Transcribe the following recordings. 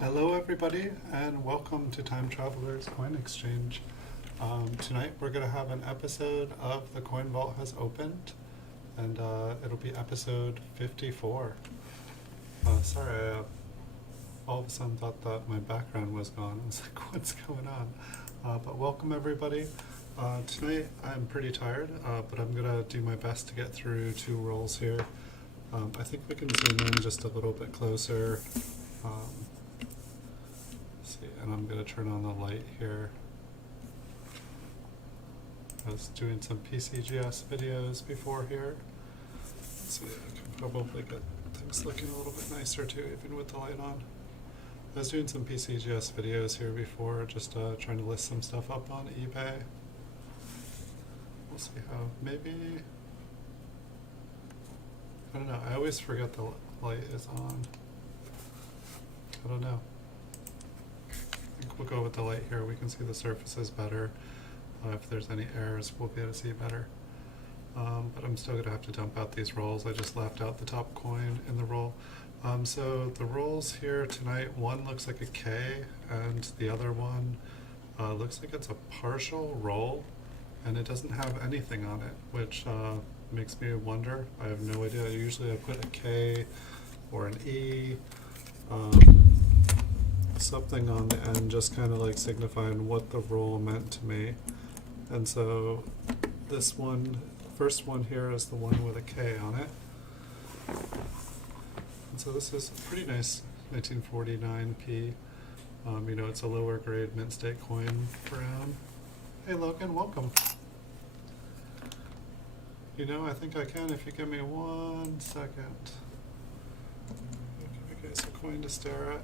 Hello everybody and welcome to Time Traveler's Coin Exchange. Tonight we're going to have an episode of The Coin Vault Has Opened, and it'll be episode 54. Sorry, I all of a sudden thought that my background was gone. I was like, what's going on? But welcome everybody. Tonight I'm pretty tired, but I'm going to do my best to get through 2 rolls here. I think we can zoom in just a little bit closer. See, and I'm going to turn on the light here. I was doing some PCGS videos before here. Let's see, I can probably get things looking a little bit nicer too, even with the light on. I was doing some PCGS videos here before, just trying to list some stuff up on eBay. We'll see how, maybe, I don't know, I always forget the light is on. I don't know. I think we'll go with the light here. We can see the surfaces better. If there's any errors, we'll be able to see better. But I'm still going to have to dump out these rolls. I just left out the top coin in the roll. So the rolls here tonight, one looks like a K, and the other one looks like it's a partial roll, and it doesn't have anything on it, which makes me wonder. I have no idea. Usually I put a K or an E. Something on the end, just kind of like signifying what the roll meant to me. And so this one, first one here is the one with a K on it. And so this is a pretty nice 1949p. You know, it's a lower grade mint state coin brown. Hey Logan, welcome. You know, I think I can if you give me 1 second. Okay, so coin to stare at.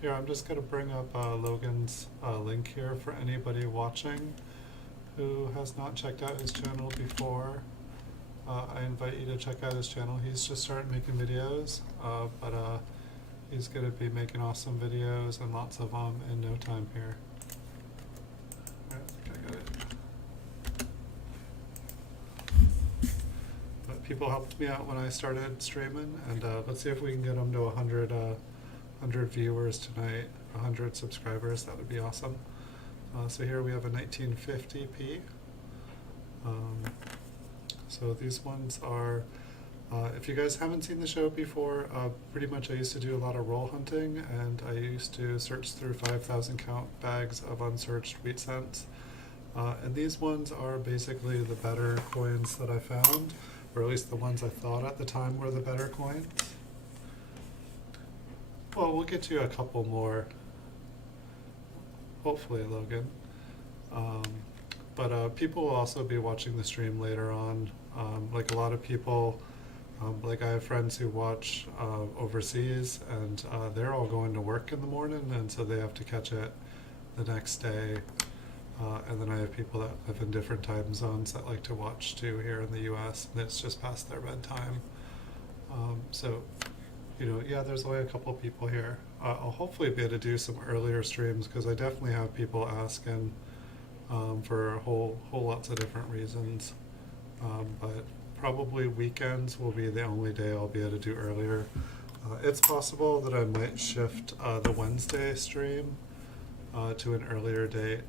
Here, I'm just going to bring up Logan's link here for anybody watching who has not checked out his channel before. I invite you to check out his channel. He's just started making videos, but he's going to be making awesome videos and lots of them in no time here. I think I got it. But people helped me out when I started streaming, and let's see if we can get them to 100 viewers tonight, 100 subscribers. That would be awesome. So here we have a 1950p. So these ones are, if you guys haven't seen the show before, pretty much I used to do a lot of roll hunting, and I used to search through 5,000 count bags of unsearched wheat cents. And these ones are basically the better coins that I found, or at least the ones I thought at the time were the better coins. Well, we'll get you a couple more, hopefully, Logan. But people will also be watching the stream later on. Like a lot of people, like I have friends who watch overseas, and they're all going to work in the morning, and so they have to catch it the next day. And then I have people that live in different time zones that like to watch too here in the US, and it's just past their bedtime. So, you know, yeah, there's only a couple people here. I'll hopefully be able to do some earlier streams, because I definitely have people asking for a whole lots of different reasons. But probably weekends will be the only day I'll be able to do earlier. It's possible that I might shift the Wednesday stream to an earlier date,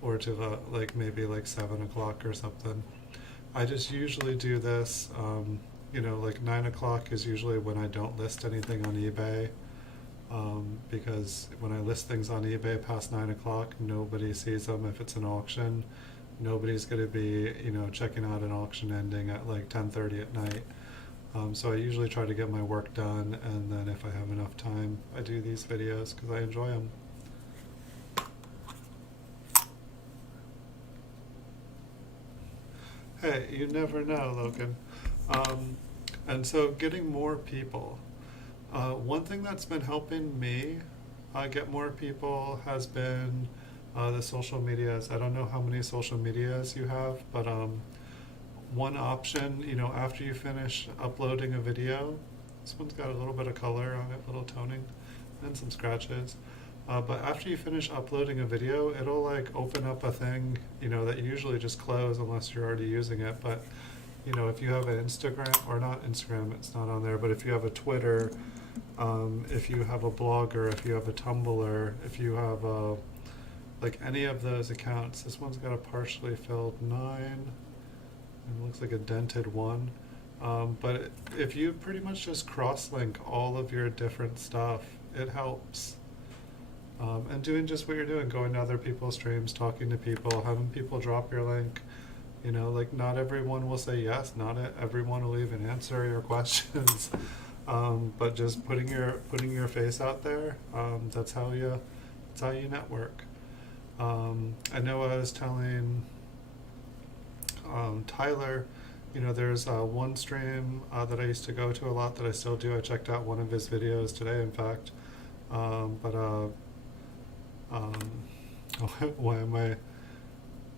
or to like maybe like 7 o'clock or something. I just usually do this. You know, like 9 o'clock is usually when I don't list anything on eBay, because when I list things on eBay past 9 o'clock, nobody sees them. If it's an auction, nobody's going to be, you know, checking out an auction ending at like 10:30 at night. So I usually try to get my work done, and then if I have enough time, I do these videos because I enjoy them. Hey, you never know, Logan. And so getting more people. One thing that's been helping me get more people has been the social medias. I don't know how many social medias you have, but one option, you know, after you finish uploading a video, this one's got a little bit of color on it, little toning, and some scratches. But after you finish uploading a video, it'll like open up a thing, that you usually just close unless you're already using it. But if you have an Instagram, or not Instagram, it's not on there, but if you have a Twitter, if you have a Blogger, if you have a Tumblr, if you have like any of those accounts, this one's got a partially filled 9, and it looks like a dented 1. But if you pretty much just cross-link all of your different stuff, it helps. And doing just what you're doing, going to other people's streams, talking to people, having people drop your link. Like not everyone will say yes, not everyone will even answer your questions. But just putting your face out there, that's how you network. I know I was telling Tyler, there's one stream that I used to go to a lot that I still do. I checked out one of his videos today, in fact. Why am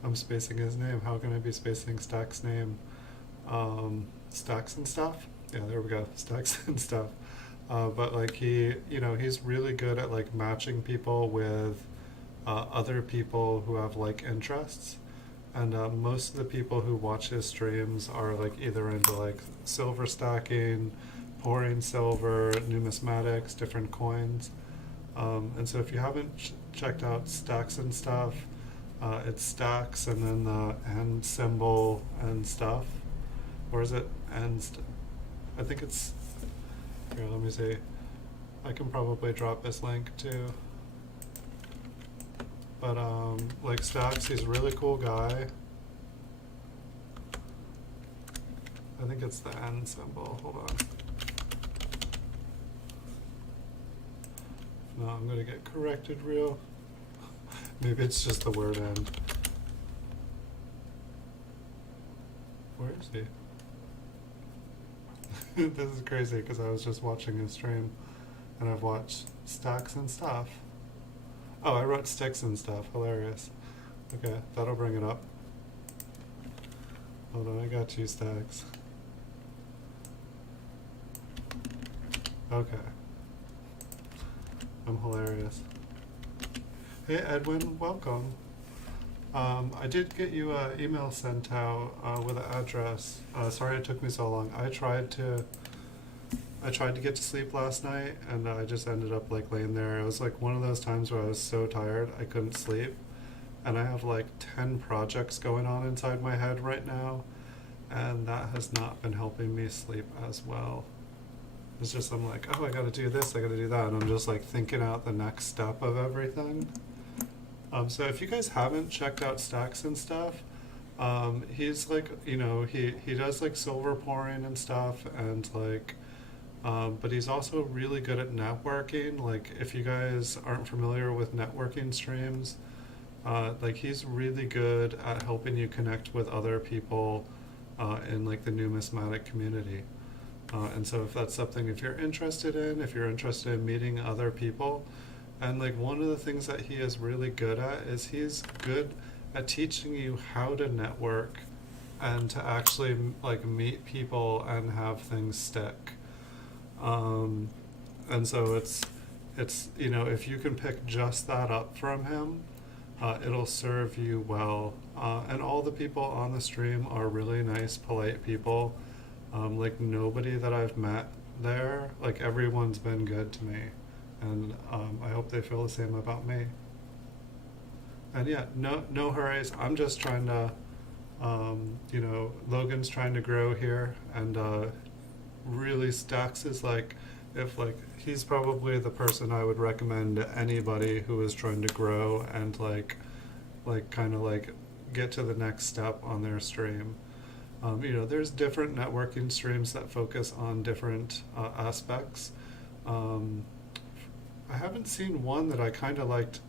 I'm spacing his name? How can I be spacing Stack's name? Stacks and Stuff? Yeah, there we go, Stacks and Stuff. But like he's really good at like matching people with other people who have like interests. And most of the people who watch his streams are like either into like silver stacking, pouring silver, numismatics, different coins. And so if you haven't checked out Stacks and Stuff, it's Stacks and then the and symbol and stuff. Or is it I think it's, here, let me see. I can probably drop this link too. But like Stacks, he's a really cool guy. I think it's the N symbol, hold on. No, I'm gonna get corrected real. Maybe it's just the word end. Where is he? This is crazy because I was just watching his stream and I've watched Stacks and Stuff. Oh, I wrote Sticks and Stuff, hilarious. Okay, that'll bring it up. Hold on, I got 2 Stacks. Okay. I'm hilarious. Hey Edwin, welcome. I did get you an email sent out with an address. Sorry it took me so long. I tried to get to sleep last night and I just ended up like laying there. It was like one of those times where I was so tired I couldn't sleep. And I have like 10 projects going on inside my head right now, and that has not been helping me sleep as well. It's just I'm like, oh, I gotta do this, I gotta do that, and I'm just like thinking out the next step of everything. So if you guys haven't checked out Stacks and Stuff, he's like, he does like silver pouring and stuff, and like, but he's also really good at networking. Like if you guys aren't familiar with networking streams, like he's really good at helping you connect with other people in like the numismatic community. And so if that's something, if you're interested in meeting other people, and like one of the things that he is really good at is he's good at teaching you how to network and to actually like meet people and have things stick. And so it's if you can pick just that up from him, it'll serve you well. And all the people on the stream are really nice, polite people. Like nobody that I've met there, like everyone's been good to me. And I hope they feel the same about me. And yeah, no hurries. I'm just trying to, Logan's trying to grow here, and really Stacks is like, he's probably the person I would recommend to anybody who is trying to grow and kind of get to the next step on their stream. There's different networking streams that focus on different aspects. I haven't seen one that I kind of liked.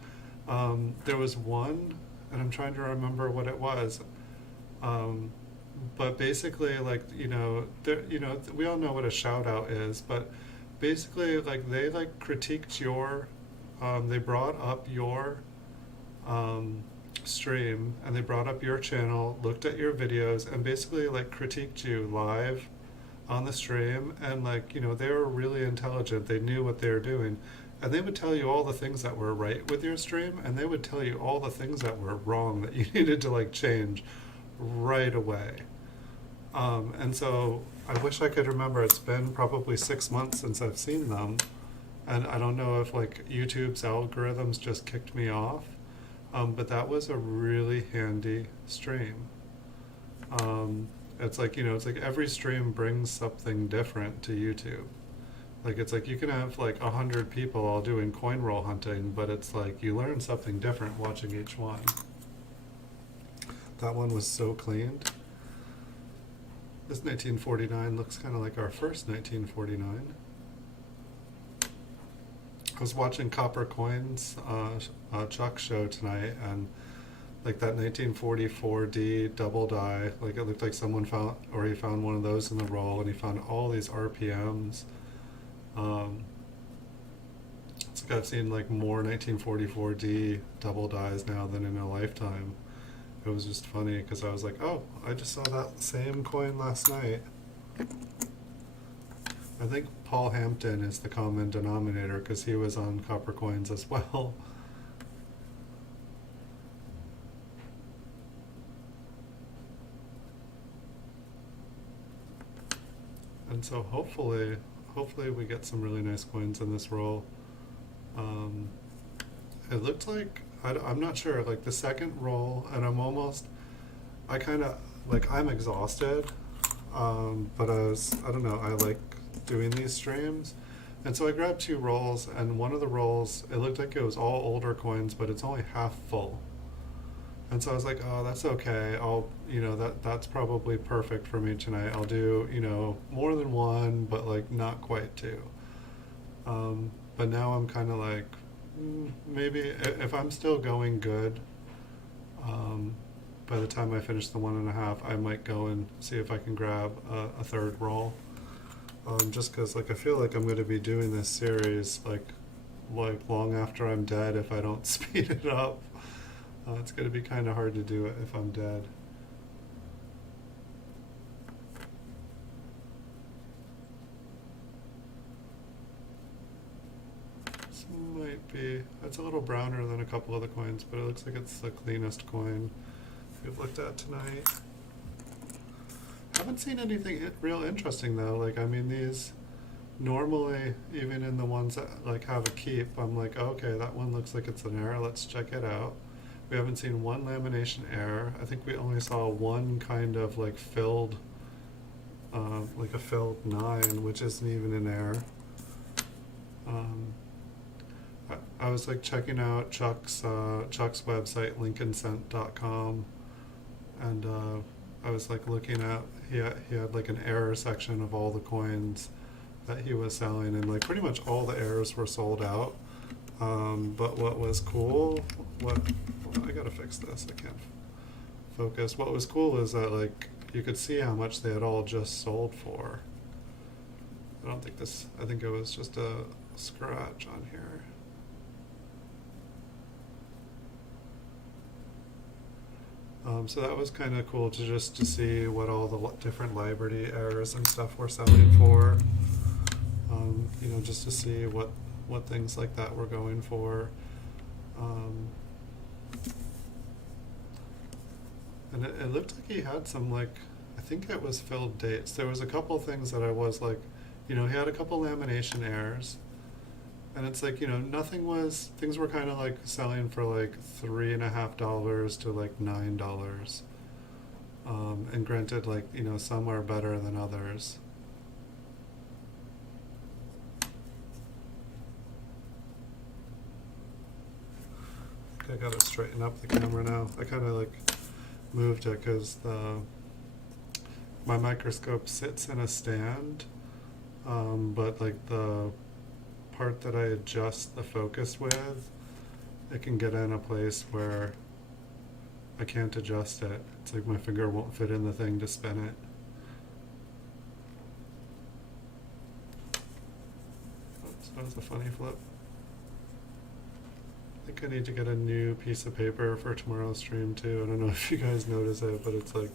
There was one, and I'm trying to remember what it was. But basically, we all know what a shout out is, but basically, they critiqued your, they brought up your stream, and they brought up your channel, looked at your videos, and basically critiqued you live on the stream, and they were really intelligent. They knew what they were doing, and they would tell you all the things that were right with your stream, and they would tell you all the things that were wrong that you needed to like change right away. And so I wish I could remember. It's been probably 6 months since I've seen them, and I don't know if like YouTube's algorithms just kicked me off. But that was a really handy stream. It's like, it's like every stream brings something different to YouTube. Like it's like you can have like 100 people all doing coin roll hunting, but it's like you learn something different watching each one. That one was so cleaned. This 1949 looks kind of like our first 1949. I was watching Copper Coins Chuck show tonight, and like that 1944D double die, like it looked like someone found, or he found one of those in the roll, and he found all these RPMs. It's like I've seen like more 1944D double dies now than in a lifetime. It was just funny because I was like, oh, I just saw that same coin last night. I think Paul Hampton is the common denominator because he was on Copper Coins as well. And so hopefully we get some really nice coins in this roll. It looked like, I'm not sure, like the second roll, and I kind of, like I'm exhausted, but I don't know, I like doing these streams. And so I grabbed 2 rolls, and one of the rolls, it looked like it was all older coins, but it's only half full. And so I was like, oh, that's okay. That's probably perfect for me tonight. I'll do, more than one, but like not quite 2. But now I'm kind of like, maybe if I'm still going good, by the time I finish the 1.5, I might go and see if I can grab a third roll. Just because like I feel like I'm going to be doing this series like long after I'm dead if I don't speed it up. It's going to be kind of hard to do it if I'm dead. This might be, it's a little browner than a couple of the coins, but it looks like it's the cleanest coin we've looked at tonight. Haven't seen anything real interesting though. Like, I mean, these normally, even in the ones that like have a keep, I'm like, okay, that one looks like it's an error. Let's check it out. We haven't seen one lamination error. I think we only saw one kind of like filled, like a filled 9, which isn't even an error. I was like checking out Chuck's website, lincolncent.com, and I was like looking at, he had like an error section of all the coins that he was selling, and like pretty much all the errors were sold out. But what was cool, I gotta fix this, I can't focus. What was cool is that like you could see how much they had all just sold for. I think it was just a scratch on here. So that was kind of cool to see what all the different Liberty errors and stuff were selling for. Just to see what things like that were going for. And it looked like he had some, like, I think it was filled dates. There was a couple things that I was like, he had a couple lamination errors. And it's like, things were kind of like selling for like $3.50 to like $9. And granted, like, some are better than others. I gotta straighten up the camera now. I kind of like moved it because my microscope sits in a stand, but like the part that I adjust the focus with, it can get in a place where I can't adjust it. It's like my finger won't fit in the thing to spin it. Oops, that was a funny flip. I think I need to get a new piece of paper for tomorrow's stream too. I don't know if you guys notice it, but it's like,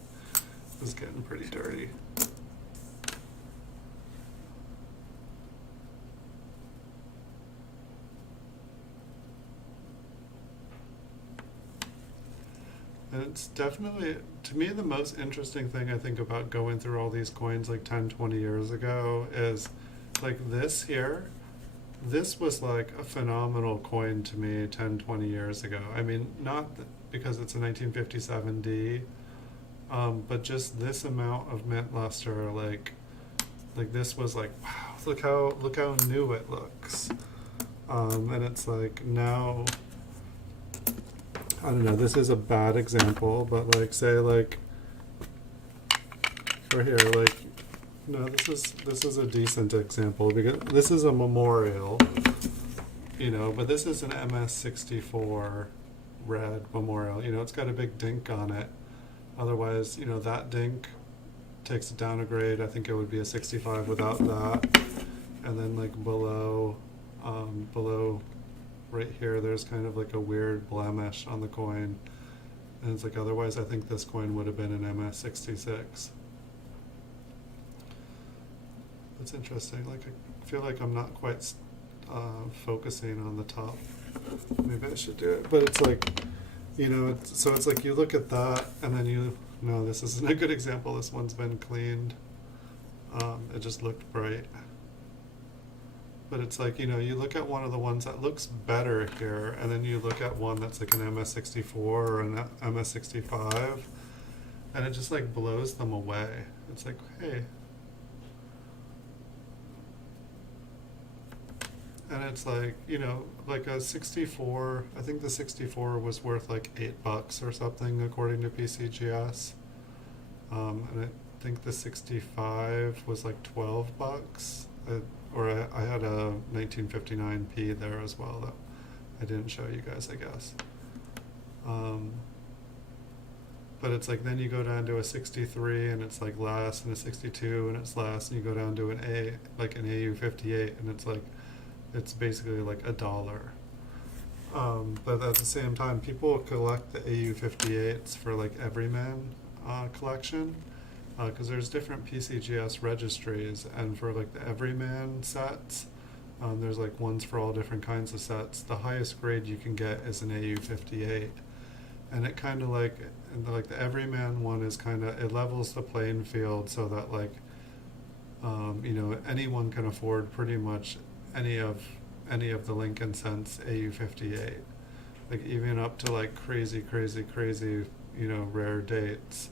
it's getting pretty dirty. And it's definitely, to me, the most interesting thing I think about going through all these coins like 10, 20 years ago is like this here. This was like a phenomenal coin to me 10, 20 years ago. I mean, not because it's a 1957 D, but just this amount of mint luster, like this was like, wow, look how new it looks. And it's like now, I don't know, this is a bad example, but like say like for here, like no, this is a decent example because this is a memorial, you know, but this is an MS64 red memorial. You know, it's got a big dink on it. Otherwise, you know, that dink takes it down a grade. I think it would be a 65 without that. And then like below right here, there's kind of like a weird blemish on the coin. And it's like, otherwise I think this coin would have been an MS66. That's interesting. Like, I feel like I'm not quite focusing on the top. Maybe I should do it. But it's like, you know, so it's like you look at that and then no, this isn't a good example. This one's been cleaned. It just looked bright. But it's like, you know, you look at one of the ones that looks better here, and then you look at one that's like an MS64 or an MS65, and it just like blows them away. It's like, hey. And it's like, you know, like a 64, I think the 64 was worth like $8 or something according to PCGS. And I think the 65 was like $12. I had a 1959p there as well that I didn't show you guys, I guess. But it's like then you go down to a 63 and it's like less, and a 62 and it's less, and you go down to an AU58 and it's like, it's basically like $1. But at the same time, people collect the AU58s for like everyman collection, because there's different PCGS registries, and for like the everyman sets, there's like ones for all different kinds of sets. The highest grade you can get is an AU58, and it kind of like the everyman one is kind of, it levels the playing field so that like you know, anyone can afford pretty much any of the Lincoln Cents AU58, like even up to like crazy, you know, rare dates,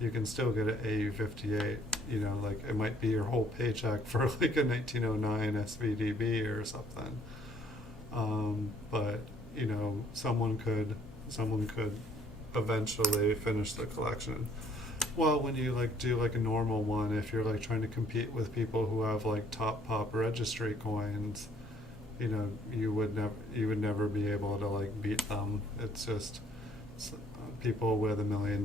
you can still get an AU58. You know, like it might be your whole paycheck for like a 1909 SVDB or something. But you know, someone could eventually finish the collection. Well, when you like do like a normal one, if you're like trying to compete with people who have like top pop registry coins, you know, you would never be able to like beat them. It's just people with $1 million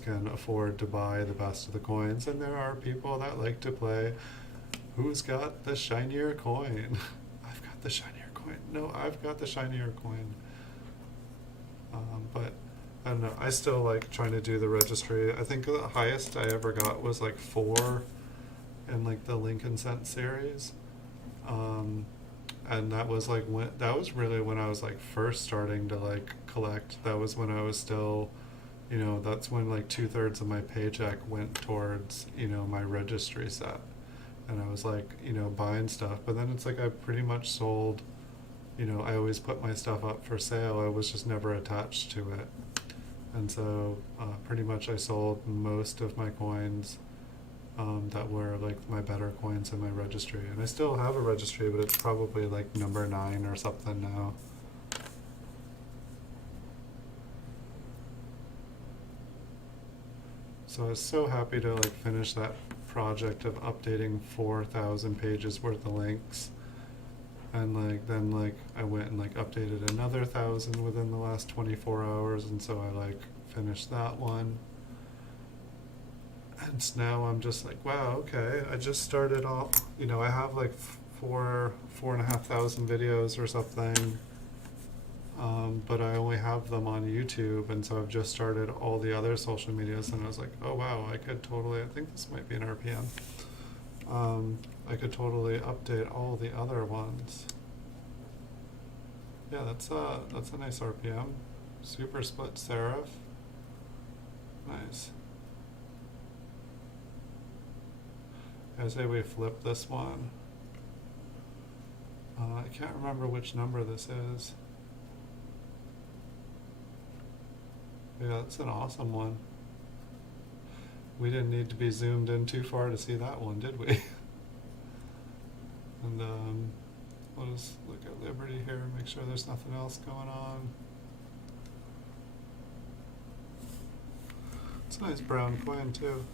can afford to buy the best of the coins, and there are people that like to play who's got the shinier coin. I've got the shinier coin. No, I've got the shinier coin. But I don't know, I still like trying to do the registry. I think the highest I ever got was like 4 in like the Lincoln Cent series. And that was like that was really when I was like first starting to like collect. That was when I was still, you know, that's when like 2/3 of my paycheck went towards, you know, my registry set. And I was like, you know, buying stuff. But then it's like I pretty much sold, you know, I always put my stuff up for sale. I was just never attached to it. And so pretty much I sold most of my coins that were like my better coins in my registry. And I still have a registry, but it's probably like number 9 or something now. So I was so happy to like finish that project of updating 4,000 pages worth of links. And like then like I went and like updated another 1,000 within the last 24 hours, and so I like finished that one. And now I'm just like, wow, okay, I just started off, you know, I have like 4,500 videos or something, but I only have them on YouTube, and so I've just started all the other social medias, and I was like, oh wow, I could totally, I think this might be an RPM. I could totally update all the other ones. Yeah, that's a nice RPM. Super split serif. Nice. I say we flip this one. I can't remember which number this is. Yeah, that's an awesome one. We didn't need to be zoomed in too far to see that one, did we? And we'll just look at Liberty here and make sure there's nothing else going on. It's a nice brown coin too.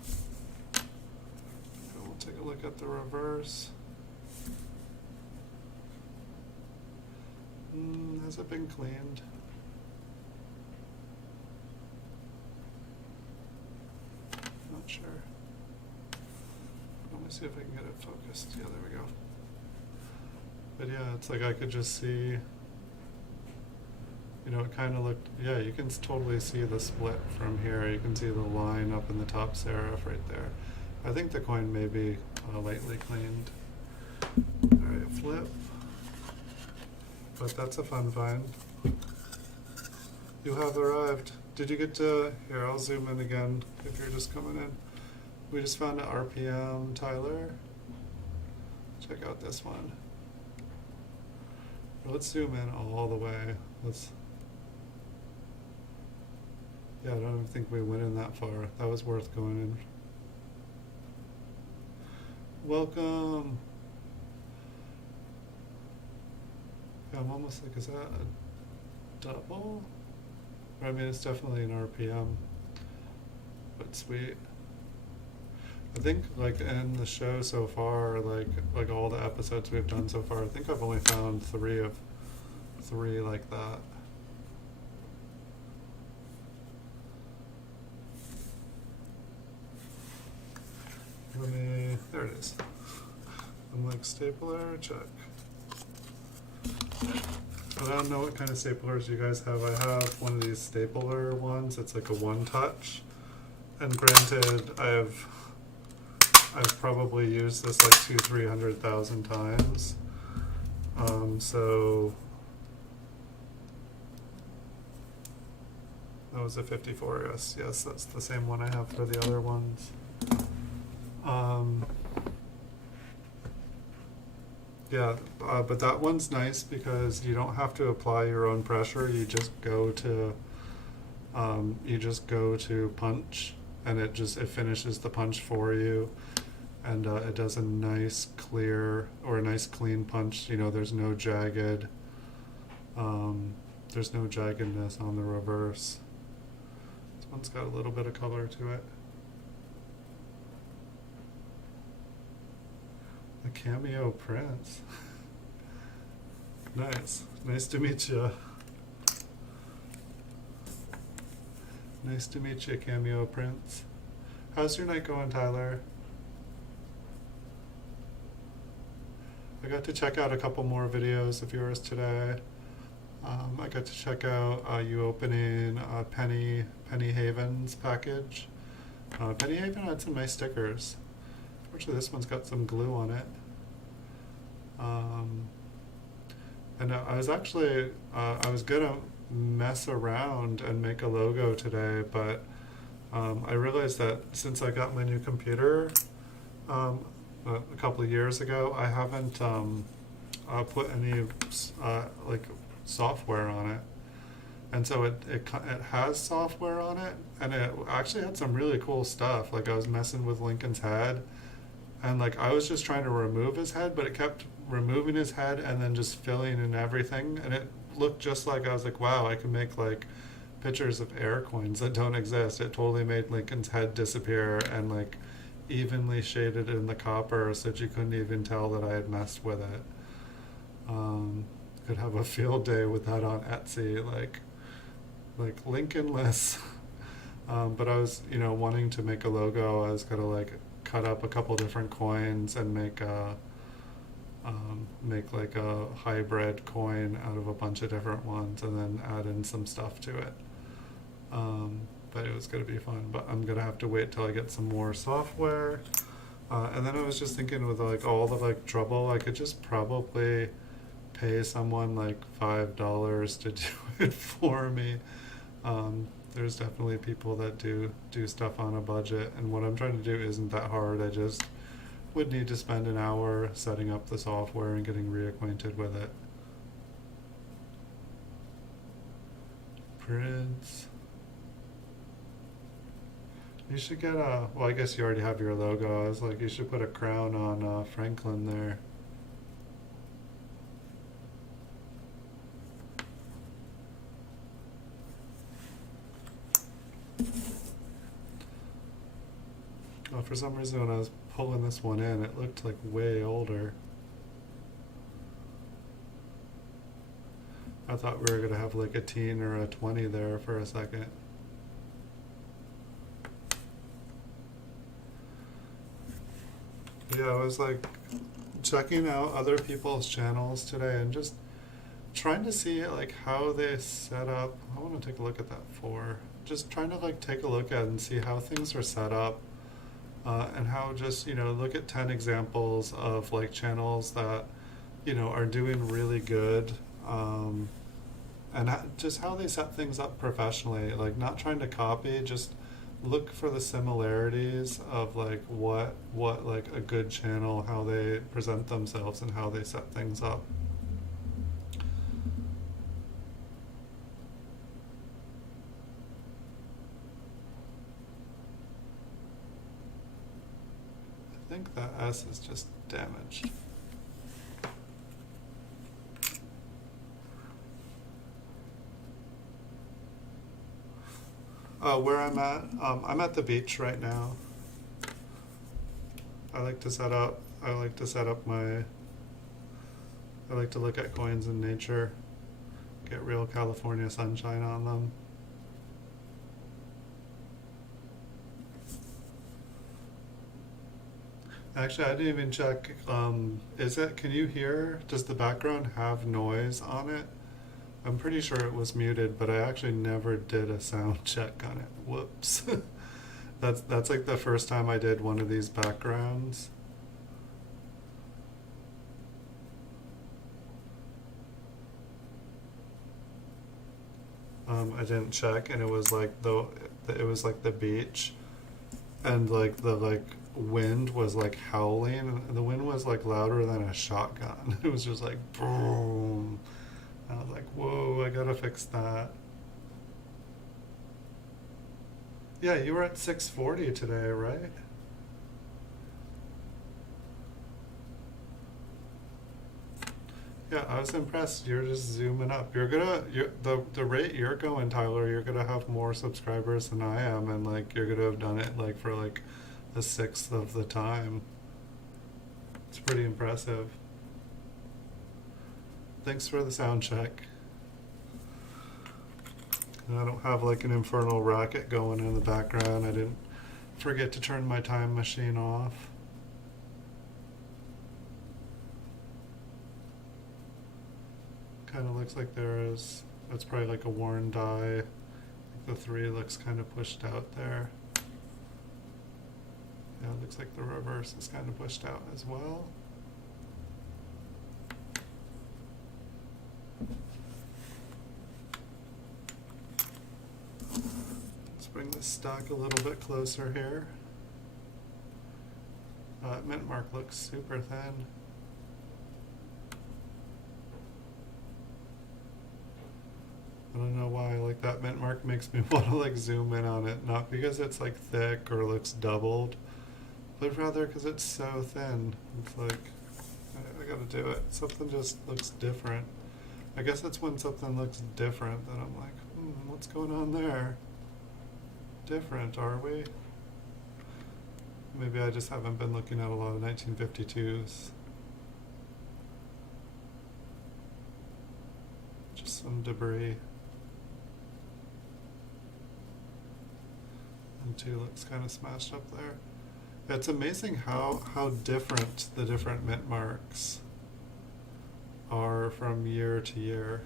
And we'll take a look at the reverse. Has it been cleaned? Not sure. Let me see if I can get it focused. Yeah, there we go. But yeah, it's like I could just see, you know, it kind of looked, yeah, you can totally see the split from here. You can see the line up in the top serif right there. I think the coin may be lightly cleaned. Alright, flip. But that's a fun find. You have arrived. Did you get to, here, I'll zoom in again if you're just coming in. We just found an RPM, Tyler. Check out this one. Let's zoom in all the way. Yeah, I don't even think we went in that far. That was worth going in. Welcome. Yeah, I'm almost like, is that a double? I mean, it's definitely an RPM, but sweet. I think, like, in the show so far, like all the episodes we've done so far, I think I've only found three like that. There it is. I'm like, stapler, check. I don't know what kind of staplers you guys have. I have one of these stapler ones. It's like a one-touch. And granted, I've probably used this like 200,000-300,000 times. So that was a 54. Yes, that's the same one I have for the other ones. Yeah, but that one's nice because you don't have to apply your own pressure. You just go to punch, and it finishes the punch for you, and it does a nice clear or a nice clean punch. You know, there's no jaggedness on the reverse. This one's got a little bit of color to it. A cameo Prince. Nice to meet you. Nice to meet you, Cameo Prince. How's your night going, Tyler? I got to check out a couple more videos of yours today. I got to check out you opening Penny Haven's package. Penny Haven had some nice stickers. Actually, this one's got some glue on it. And I was actually, I was gonna mess around and make a logo today, but I realized that since I got my new computer a couple of years ago, I haven't put any like software on it. And so it has software on it, and it actually had some really cool stuff. Like, I was messing with Lincoln's head, and like I was just trying to remove his head, but it kept removing his head and then just filling in everything, and it looked just like, I was like, wow, I can make like pictures of air coins that don't exist. It totally made Lincoln's head disappear and like evenly shaded in the copper so that you couldn't even tell that I had messed with it. Could have a field day with that on Etsy, like Lincolnless. But I was, wanting to make a logo. I was gonna like cut up a couple different coins and make like a hybrid coin out of a bunch of different ones, and then add in some stuff to it. But it was gonna be fun. But I'm gonna have to wait till I get some more software. And then I was just thinking, with like all the like trouble, I could just probably pay someone like $5 to do it for me. There's definitely people that do stuff on a budget, and what I'm trying to do isn't that hard. I just would need to spend an hour setting up the software and getting reacquainted with it. Prince. You should get a, well, I guess you already have your logo. I was like, you should put a crown on Franklin there. Oh, for some reason when I was pulling this one in, it looked like way older. I thought we were gonna have like a teen or a 20 there for a second. Yeah, I was like checking out other people's channels today and just trying to see like how they set up. I want to take a look at that for. Just trying to like take a look at and see how things are set up, and how just, you know, look at 10 examples of like channels that, you know, are doing really good, and just how they set things up professionally, like not trying to copy, just look for the similarities of like what like a good channel, how they present themselves and how they set things up. I think that S is just damaged. Where I'm at the beach right now. I like to set up my, I like to look at coins in nature, get real California sunshine on them. Actually, I didn't even check, can you hear, does the background have noise on it? I'm pretty sure it was muted, but I actually never did a sound check on it. Whoops. That's like the first time I did one of these backgrounds. I didn't check, and it was like it was like the beach, and like the wind was like howling, and the wind was like louder than a shotgun. It was just like boom. I was like, whoa, I gotta fix that. Yeah, you were at 640 today, right? Yeah, I was impressed. You're just zooming up. The rate you're going, Tyler, you're gonna have more subscribers than I am, and like you're gonna have done it like for like a sixth of the time. It's pretty impressive. Thanks for the sound check. I don't have like an infernal racket going in the background. I didn't forget to turn my time machine off. Kind of looks like that's probably like a worn die. The 3 looks kind of pushed out there. Yeah, it looks like the reverse is kind of pushed out as well. Let's bring this stock a little bit closer here. Mint mark looks super thin. I don't know why, like that mint mark makes me want to like zoom in on it, not because it's like thick or looks doubled, but rather because it's so thin. It's like, I gotta do it. Something just looks different. I guess it's when something looks different that I'm like, what's going on there? Different, are we? Maybe I just haven't been looking at a lot of 1952s. Just some debris. And 2 looks kind of smashed up there. It's amazing how different the different mint marks are from year to year.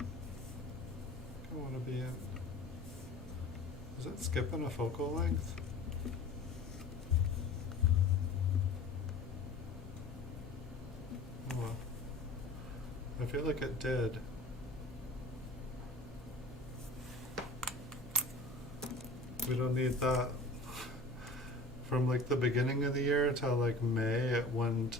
I want to be in. Is it skipping a focal length? Oh well. I feel like it did. We don't need that. From like the beginning of the year till like May, it wouldn't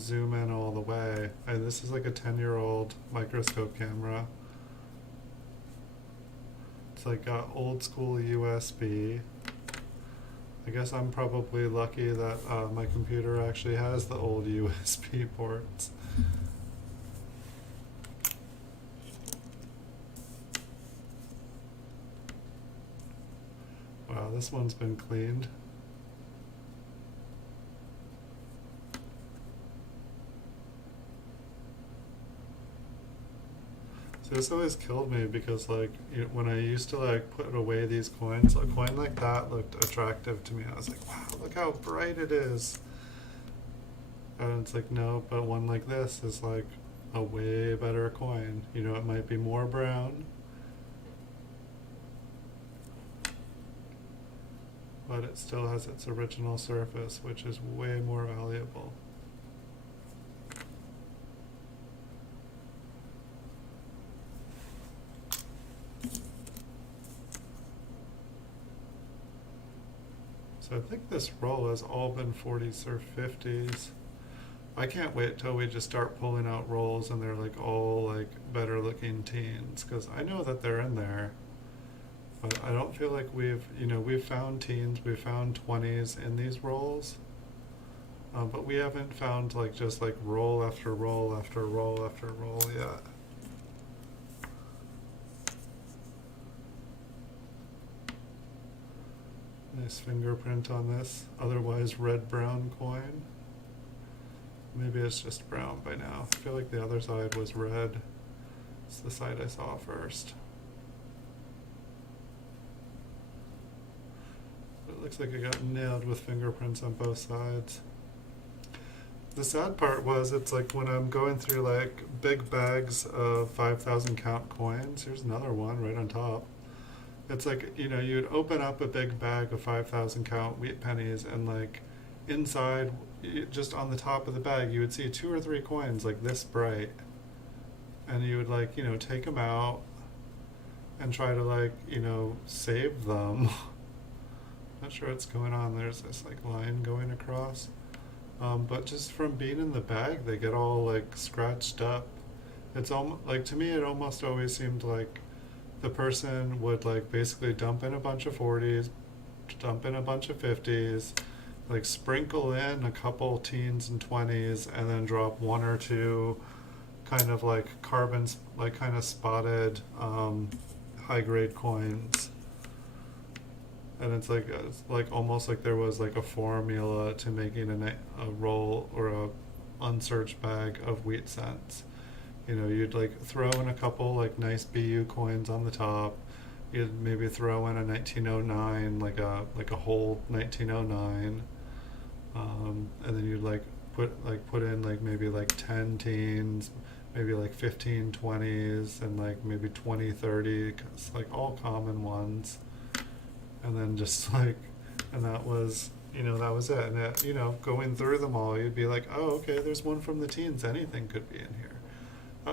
zoom in all the way. And this is like a 10-year-old microscope camera. It's like old school USB. I guess I'm probably lucky that my computer actually has the old USB ports. Wow, this one's been cleaned. So this always killed me because like when I used to like put away these coins, a coin like that looked attractive to me. I was like, wow, look how bright it is. And it's like, no, but one like this is like a way better coin. You know, it might be more brown, but it still has its original surface, which is way more valuable. So I think this roll has all been 40s or 50s. I can't wait till we just start pulling out rolls and they're like all like better looking teens, because I know that they're in there. But I don't feel like we've found teens, we've found 20s in these rolls, but we haven't found like just like roll after roll after roll after roll yet. Nice fingerprint on this, otherwise red-brown coin. Maybe it's just brown by now. I feel like the other side was red. It's the side I saw first. It looks like it got nailed with fingerprints on both sides. The sad part was, it's like when I'm going through like big bags of 5,000 count coins, here's another one right on top. It's like, you'd open up a big bag of 5,000 count wheat pennies and like inside, just on the top of the bag, you would see 2 or 3 coins like this bright. And you would like, take them out and try to like, save them. Not sure what's going on. There's this like line going across. But just from being in the bag, they get all like scratched up. It's almost like, to me, it almost always seemed like the person would like basically dump in a bunch of 40s, dump in a bunch of 50s, like sprinkle in a couple teens and 20s, and then drop 1 or 2 kind of like like kind of spotted high grade coins. And it's like almost like there was like a formula to making a roll or a unsearched bag of wheat cents. You'd like throw in a couple like nice BU coins on the top. You'd maybe throw in a 1909, like a whole 1909, and then you'd like put in like maybe like 10 teens, maybe like 15 20s, and like maybe 20 30, like all common ones. And then just like, and that was it. And it, going through them all, you'd be like, oh, okay, there's one from the teens. Anything could be in here.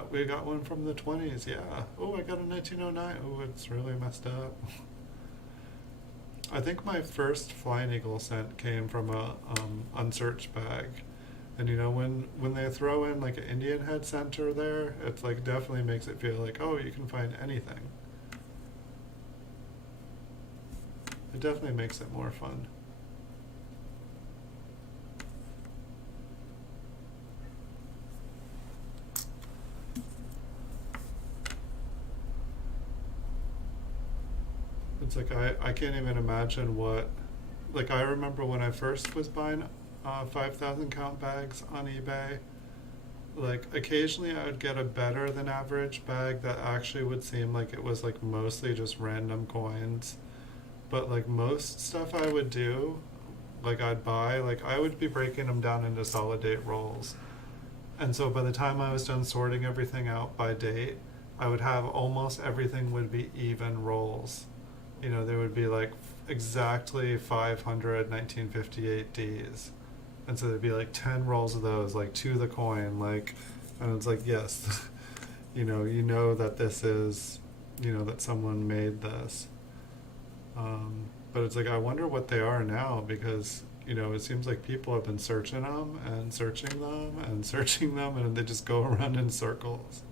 We got one from the 20s, yeah. Oh, I got a 1909. Oh, it's really messed up. I think my first Flying Eagle cent came from a unsearched bag. And when they throw in like an Indian head center there, it's like definitely makes it feel like, oh, you can find anything. It definitely makes it more fun. It's like I can't even imagine what, like I remember when I first was buying 5,000 count bags on eBay, like occasionally I would get a better than average bag that actually would seem like it was like mostly just random coins. But like most stuff I would do, like I'd buy, like I would be breaking them down into solid date rolls. And so by the time I was done sorting everything out by date, I would have almost everything would be even rolls. There would be like exactly 500 1958 Ds. And so there'd be like 10 rolls of those, like to the coin, like, and it's like, yes, that this is, that someone made this. But it's like, I wonder what they are now, because, you know, it seems like people have been searching them and searching them and searching them, and they just go around in circles.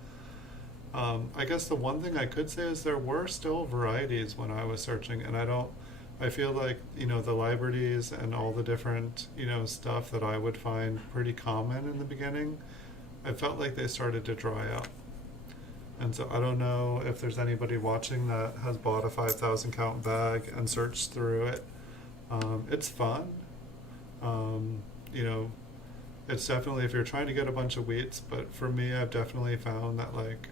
I guess the one thing I could say is there were still varieties when I was searching, and I feel like, you know, the libraries and all the different, you know, stuff that I would find pretty common in the beginning, I felt like they started to dry up. And so I don't know if there's anybody watching that has bought a 5,000 count bag and searched through it. It's fun. Um, you know, it's definitely, if you're trying to get a bunch of wheats, but for me, I've definitely found that, like,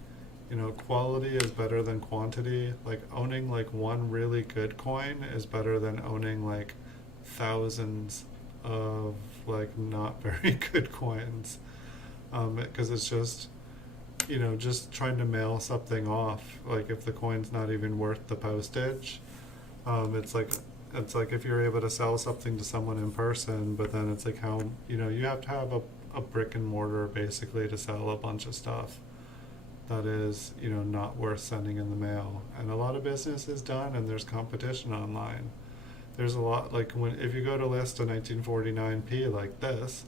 you know, quality is better than quantity. Like, owning like one really good coin is better than owning like thousands of like not very good coins. Because it's just, you know, just trying to mail something off, like if the coin's not even worth the postage, it's like, if you're able to sell something to someone in person, but then it's like how, you know, you have to have a brick and mortar basically to sell a bunch of stuff that is, you know, not worth sending in the mail. And a lot of business is done, and there's competition online. There's a lot, like, when, if you go to list a 1949p like this,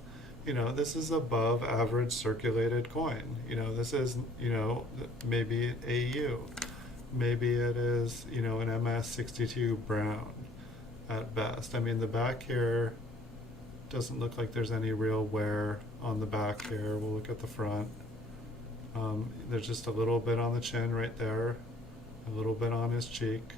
you know, this is above average circulated coin. You know, this is, you know, maybe AU. Maybe it is, you know, an MS62 brown at best. I mean, the back here doesn't look like there's any real wear on the back here. We'll look at the front. There's just a little bit on the chin right there, a little bit on his cheek,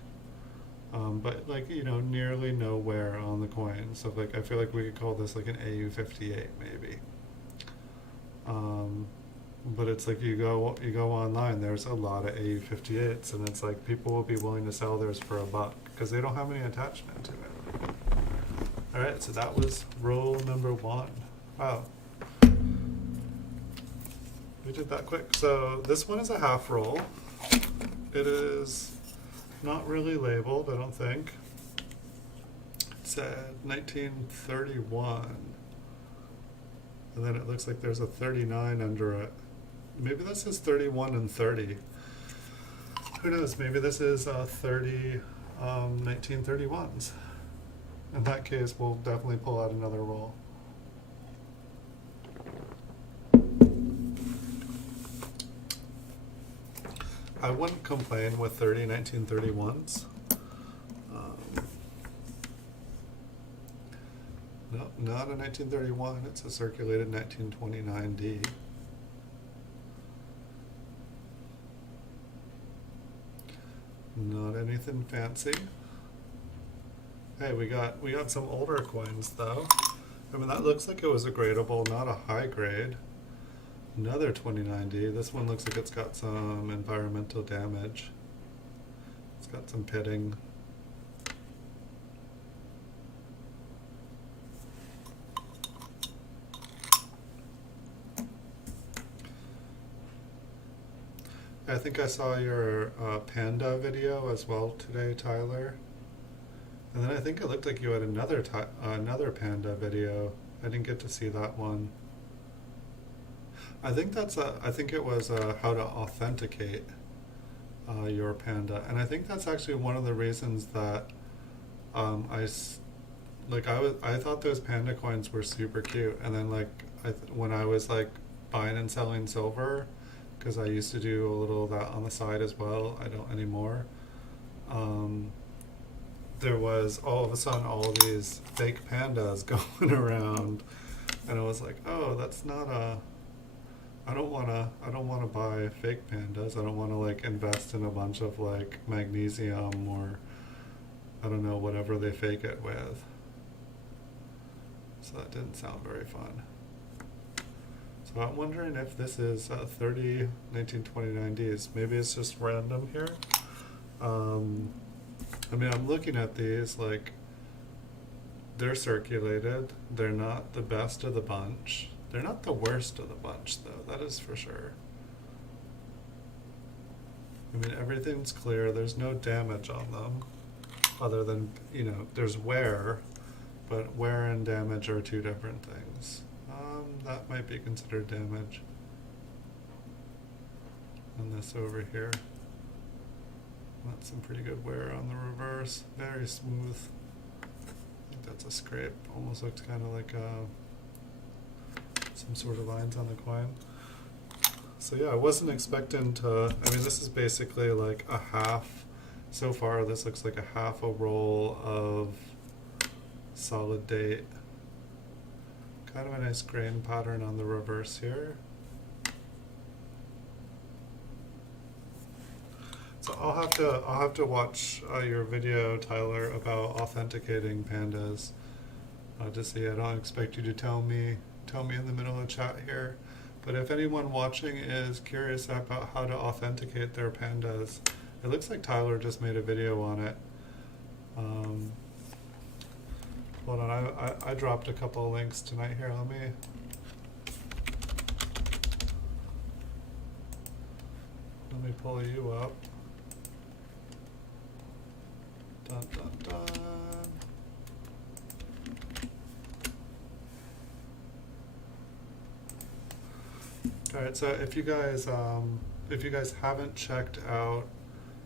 but like, you know, nearly no wear on the coin. So like, I feel like we could call this like an AU58 maybe. But it's like, you go online, there's a lot of AU58s, and it's like people will be willing to sell theirs for $1 because they don't have any attachment to it. All right, so that was roll number 1. Wow. We did that quick. So this one is a half roll. It is not really labeled, I don't think. It said 1931. And then it looks like there's a 39 under it. Maybe this is 31 and 30. Who knows? Maybe this is 30 1931s. In that case, we'll definitely pull out another roll. I wouldn't complain with 30 1931s. No, not a 1931. It's a circulated 1929D. Not anything fancy. Hey, we got some older coins though. I mean, that looks like it was a gradable, not a high grade. Another 29D. This one looks like it's got some environmental damage. It's got some pitting. I think I saw your panda video as well today, Tyler. And then I think it looked like you had another panda video. I didn't get to see that one. I think it was how to authenticate your panda, and I think that's actually one of the reasons that I thought those panda coins were super cute, and then like when I was like buying and selling silver, because I used to do a little of that on the side as well. I don't anymore. There was all of a sudden all these fake pandas going around, and I was like, oh, that's not a. I don't wanna buy fake pandas. I don't wanna like invest in a bunch of like magnesium or I don't know, whatever they fake it with. So that didn't sound very fun. So I'm wondering if this is 30 1929Ds. Maybe it's just random here. I mean, I'm looking at these, like, they're circulated. They're not the best of the bunch. They're not the worst of the bunch, though, that is for sure. I mean, everything's clear. There's no damage on them, other than, you know, there's wear, but wear and damage are two different things. That might be considered damage. And this over here, that got some pretty good wear on the reverse. Very smooth. I think that's a scrape. Almost looked kind of like some sort of lines on the coin. So yeah, I wasn't expecting to, I mean, this is basically like a half, so far this looks like a half a roll of solid date. Kind of a nice grain pattern on the reverse here. So I'll have to watch your video, Tyler, about authenticating pandas to see. I don't expect you to tell me in the middle of chat here, but if anyone watching is curious about how to authenticate their pandas, it looks like Tyler just made a video on it. Hold on, I dropped a couple of links tonight here. Let me pull you up. Dun, dun, dun. All right, so if you guys haven't checked out,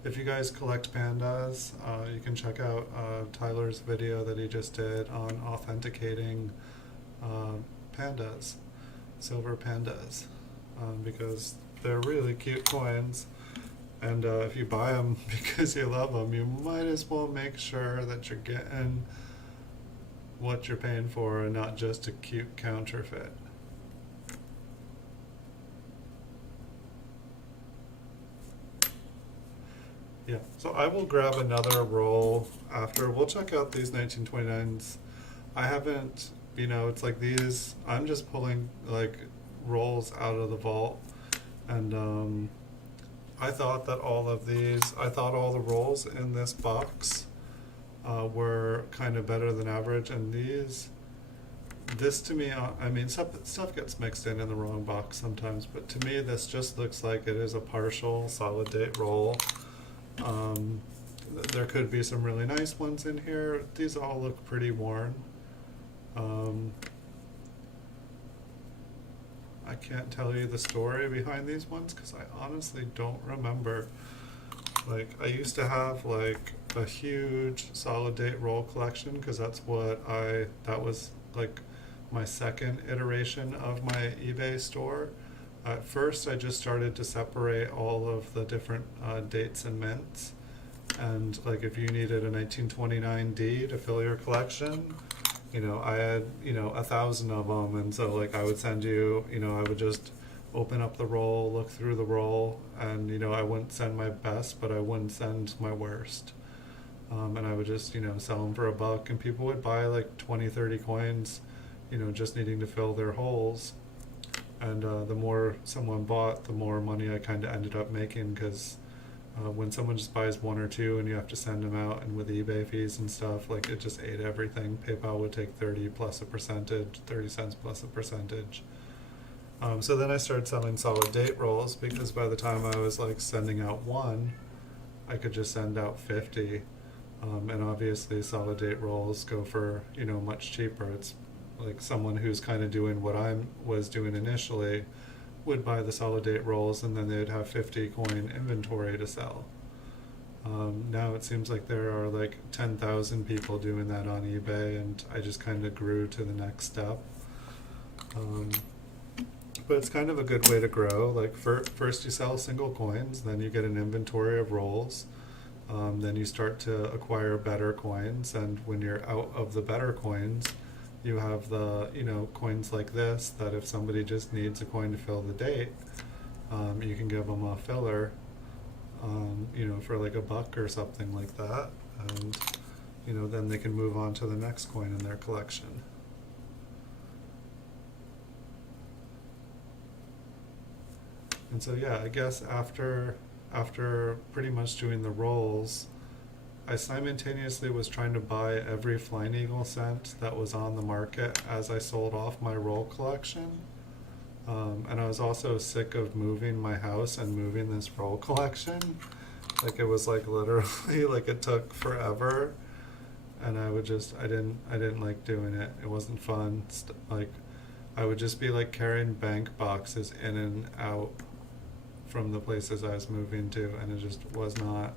if you guys collect pandas, you can check out Tyler's video that he just did on authenticating pandas, silver pandas, because they're really cute coins. And if you buy them because you love them, you might as well make sure that you're getting what you're paying for and not just a cute counterfeit. Yeah, so I will grab another roll after. We'll check out these 1929s. I haven't, it's like these, I'm just pulling like rolls out of the vault. And I thought that all the rolls in this box were kind of better than average. And this to me, I mean, stuff gets mixed in the wrong box sometimes, but to me this just looks like it is a partial solid date roll. There could be some really nice ones in here. These all look pretty worn. I can't tell you the story behind these ones because I honestly don't remember. Like, I used to have like a huge solid date roll collection because that was like my second iteration of my eBay store. At first, I just started to separate all of the different dates and mints. And like if you needed a 1929D to fill your collection, I had, 1,000 of them. And so like I would send you, I would just open up the roll, look through the roll, and, I wouldn't send my best, but I wouldn't send my worst. And I would just, sell them for $1, and people would buy like 20, 30 coins, just needing to fill their holes. And the more someone bought, the more money I kind of ended up making, because when someone just buys one or two and you have to send them out, and with eBay fees and stuff, like it just ate everything. PayPal would take 30 cents plus a percentage. So then I started selling solid date rolls, because by the time I was like sending out one, I could just send out 50. And obviously solid date rolls go for, much cheaper. It's like someone who's kind of doing what I was doing initially would buy the solid date rolls, and then they'd have 50 coin inventory to sell. Now it seems like there are like 10,000 people doing that on eBay, and I just kind of grew to the next step. But it's kind of a good way to grow. Like first you sell single coins, then you get an inventory of rolls. Then you start to acquire better coins, and when you're out of the better coins, you have the, coins like this, that if somebody just needs a coin to fill the date, you can give them a filler, for like $1 or something like that. And, then they can move on to the next coin in their collection. And so, yeah, I guess after pretty much doing the rolls, I simultaneously was trying to buy every Flying Eagle cent that was on the market as I sold off my roll collection. And I was also sick of moving my house and moving this roll collection. Like, it was like literally like it took forever, and I didn't like doing it. It wasn't fun. Like, I would just be like carrying bank boxes in and out from the places I was moving to, and it just was not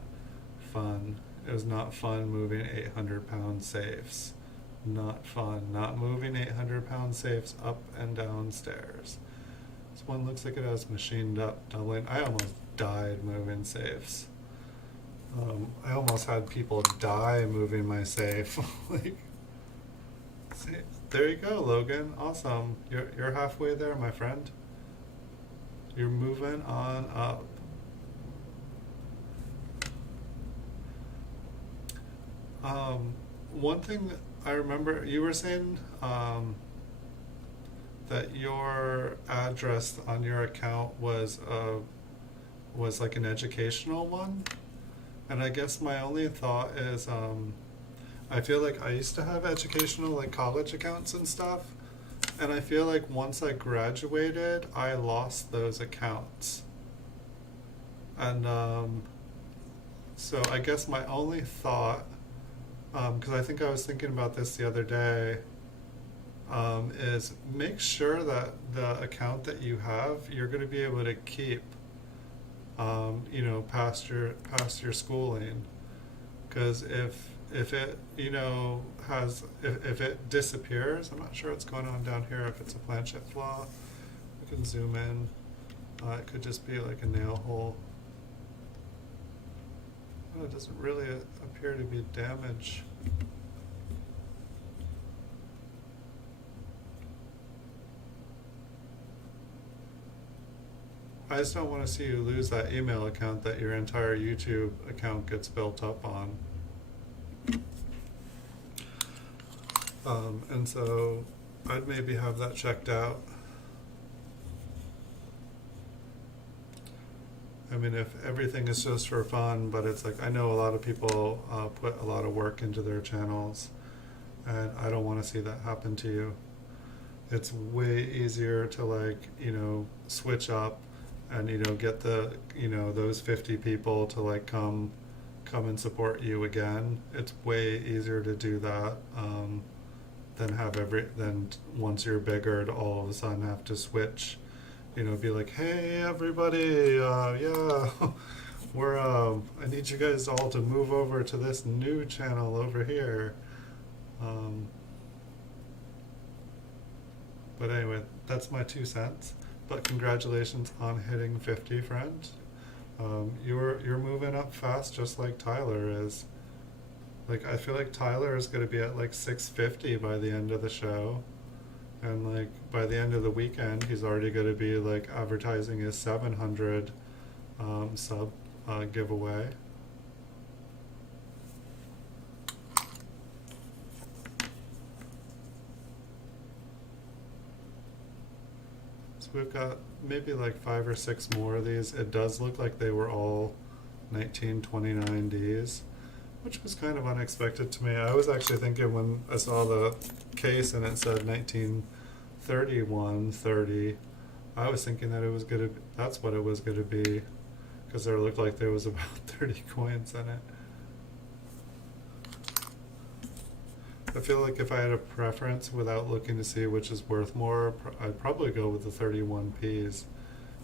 fun. It was not fun moving 800-pound safes. Not fun. Not moving 800-pound safes up and down stairs. This one looks like it has machined up doubling. I almost died moving safes. I almost had people die moving my safe. Like, see, there you go, Logan. Awesome. You're halfway there, my friend. You're moving on up. One thing I remember, you were saying that your address on your account was like an educational one, and I guess my only thought is I feel like I used to have educational, like college accounts and stuff, and I feel like once I graduated, I lost those accounts, and so I guess my only thought, because I think I was thinking about this the other day, is make sure that the account that you have, you're going to be able to keep, past your schooling. Because if it, if it disappears, I'm not sure what's going on down here, if it's a planchette flaw. We can zoom in. It could just be like a nail hole. Oh, it doesn't really appear to be damage. I just don't want to see you lose that email account that your entire YouTube account gets built up on. And so I'd maybe have that checked out. I mean, if everything is just for fun, but it's like, I know a lot of people put a lot of work into their channels, and I don't want to see that happen to you. It's way easier to switch up and, get the, those 50 people to come and support you again. It's way easier to do that than once you're bigger to all of a sudden have to switch. Be like, hey everybody, yeah, I need you guys all to move over to this new channel over here. But anyway, that's my 2 cents. But congratulations on hitting 50, friend. You're moving up fast, just like Tyler is. I feel like Tyler is going to be at 650 by the end of the show. And by the end of the weekend, he's already going to be advertising his 700 sub giveaway. So we've got maybe 5 or 6 more of these. It does look like they were all 1929Ds, which was kind of unexpected to me. I was actually thinking when I saw the case and it said 1931-30, I was thinking that that's what it was gonna be, because there looked like there was about 30 coins in it. I feel like if I had a preference without looking to see which is worth more, I'd probably go with the 31Ps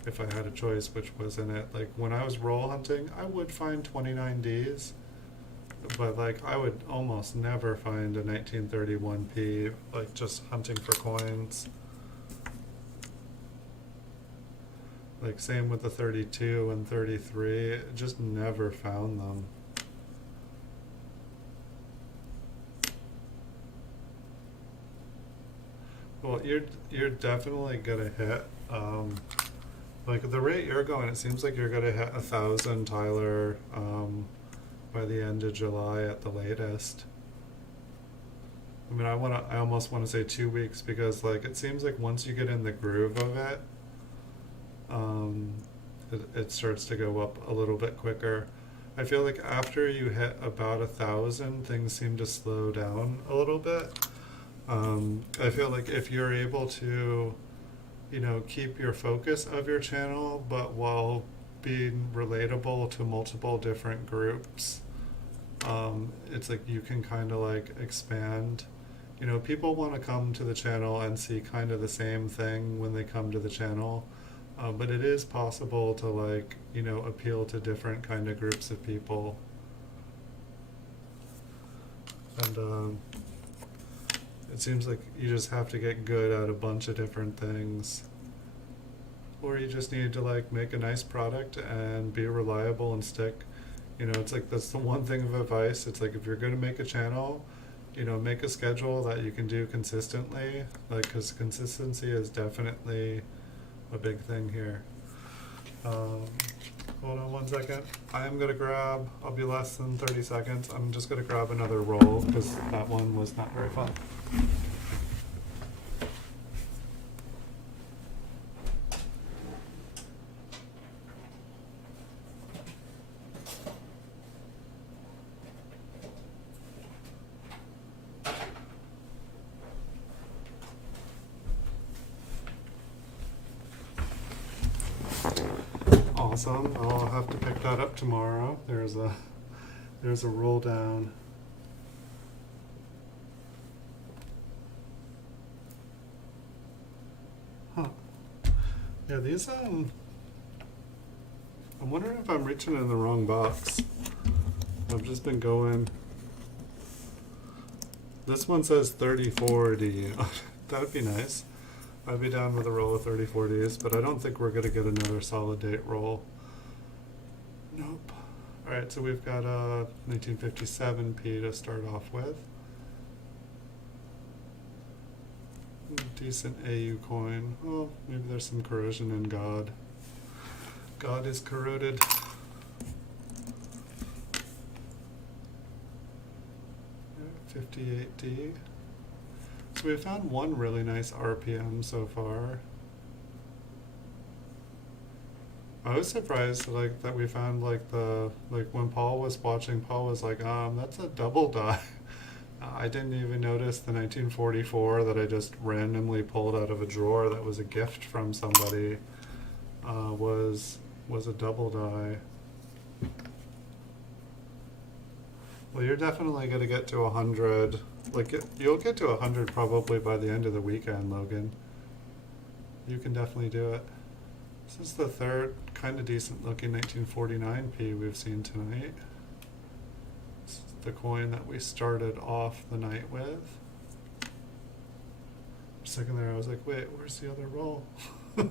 if I had a choice which was in it. When I was roll hunting, I would find 29Ds, but I would almost never find a 1931P, just hunting for coins. Same with the 32 and 33, just never found them. Well, you're definitely gonna hit, the rate you're going, it seems like you're gonna hit 1,000, Tyler, by the end of July at the latest. I mean, I almost wanna say 2 weeks, because it seems like once you get in the groove of it, it starts to go up a little bit quicker. I feel like after you hit about 1,000, things seem to slow down a little bit. I feel like if you're able to, keep your focus of your channel, but while being relatable to multiple different groups, it's you can kind of expand. People want to come to the channel and see kind of the same thing when they come to the channel, but it is possible to appeal to different kind of groups of people. And it seems like you just have to get good at a bunch of different things. Or you just need to like make a nice product and be reliable and stick. You know, it's like that's the one thing of advice. It's like if you're going to make a channel, you know, make a schedule that you can do consistently. Like, because consistency is definitely a big thing here. Hold on one second. I am going to grab, I'll be less than 30 seconds. I'm just going to grab another roll because that one was not very fun. Awesome. I'll have to pick that up tomorrow. There's a roll down. Huh. Yeah, these I'm wondering if I'm reaching in the wrong box. I've just been going. This one says 3040. That would be nice. I'd be down with a roll of 3040s, but I don't think we're going to get another solid date roll. Nope. Alright, so we've got a 1957p to start off with. Decent AU coin. Oh, maybe there's some corrosion in God. God is corroded. Yeah, 58D. So we found one really nice RPM so far. I was surprised like that we found like when Paul was watching, Paul was like, that's a double die. I didn't even notice the 1944 that I just randomly pulled out of a drawer that was a gift from somebody was a double die. Well, you're definitely going to get to 100. Like, you'll get to 100 probably by the end of the weekend, Logan. You can definitely do it. This is the third kind of decent looking 1949p we've seen tonight. This is the coin that we started off the night with. For a second there, I was like, wait, where's the other roll? It's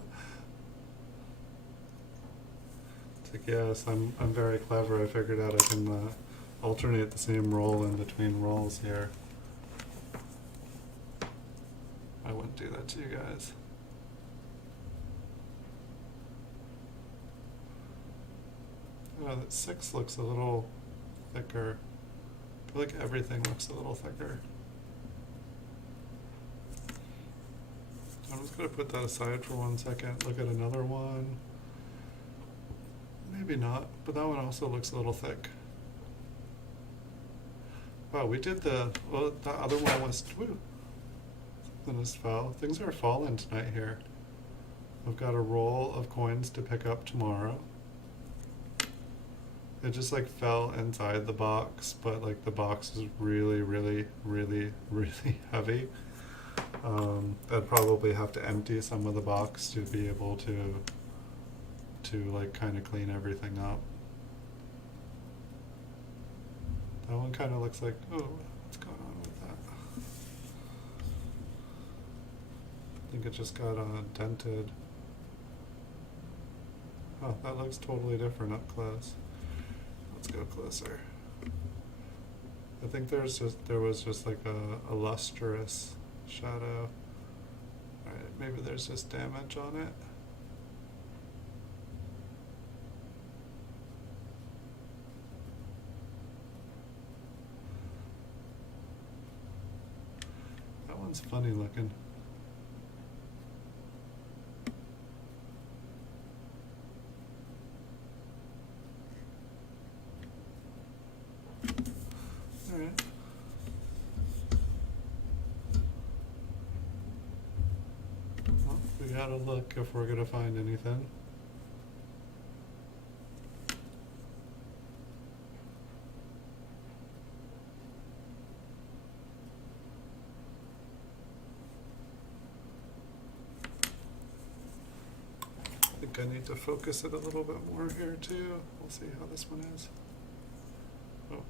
like, yes, I'm very clever. I figured out I can alternate the same roll in between rolls here. I wouldn't do that to you guys. Oh, that 6 looks a little thicker. I feel like everything looks a little thicker. I'm just going to put that aside for 1 second. Look at another one. Maybe not, but that one also looks a little thick. Wow, we did the other one was, woo, something just fell. Things are falling tonight here. I've got a roll of coins to pick up tomorrow. It just like fell inside the box, but like the box is really, really, really, really heavy. I'd probably have to empty some of the box to be able to like kind of clean everything up. That one kind of looks like, oh, what's going on with that? I think it just got dented. Oh, that looks totally different up close. Let's go closer. I think there was just like a lustrous shadow. Alright, maybe there's just damage on it. That one's funny looking. Alright. Well, we gotta look if we're gonna find anything. I think I need to focus it a little bit more here too. We'll see how this one is. Oh,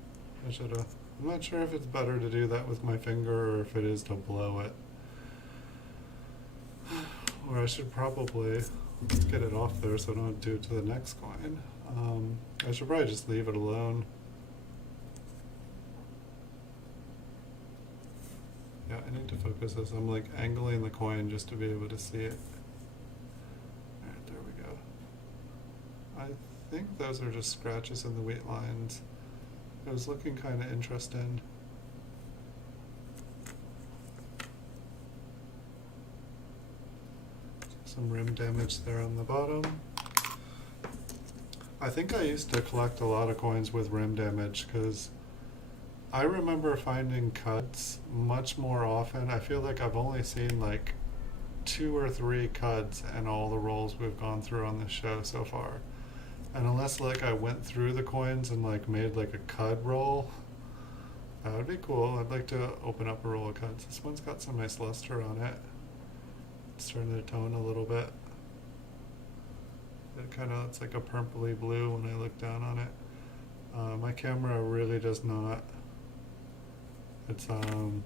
I should have I'm not sure if it's better to do that with my finger or if it is to blow it. Or I should probably get it off there so I don't do it to the next coin. I should probably just leave it alone. Yeah, I need to focus this. I'm like angling the coin just to be able to see it. Alright, there we go. I think those are just scratches in the wheat lines. It was looking kind of interesting. Some rim damage there on the bottom. I think I used to collect a lot of coins with rim damage because I remember finding cuts much more often. I feel like I've only seen like 2 or 3 cuts in all the rolls we've gone through on this show so far. And unless like I went through the coins and like made like a cud roll, that would be cool. I'd like to open up a roll of cuds. This one's got some nice luster on it. It's starting to tone a little bit. It kind of looks like a purpley blue when I look down on it. My camera really does not. It's I'd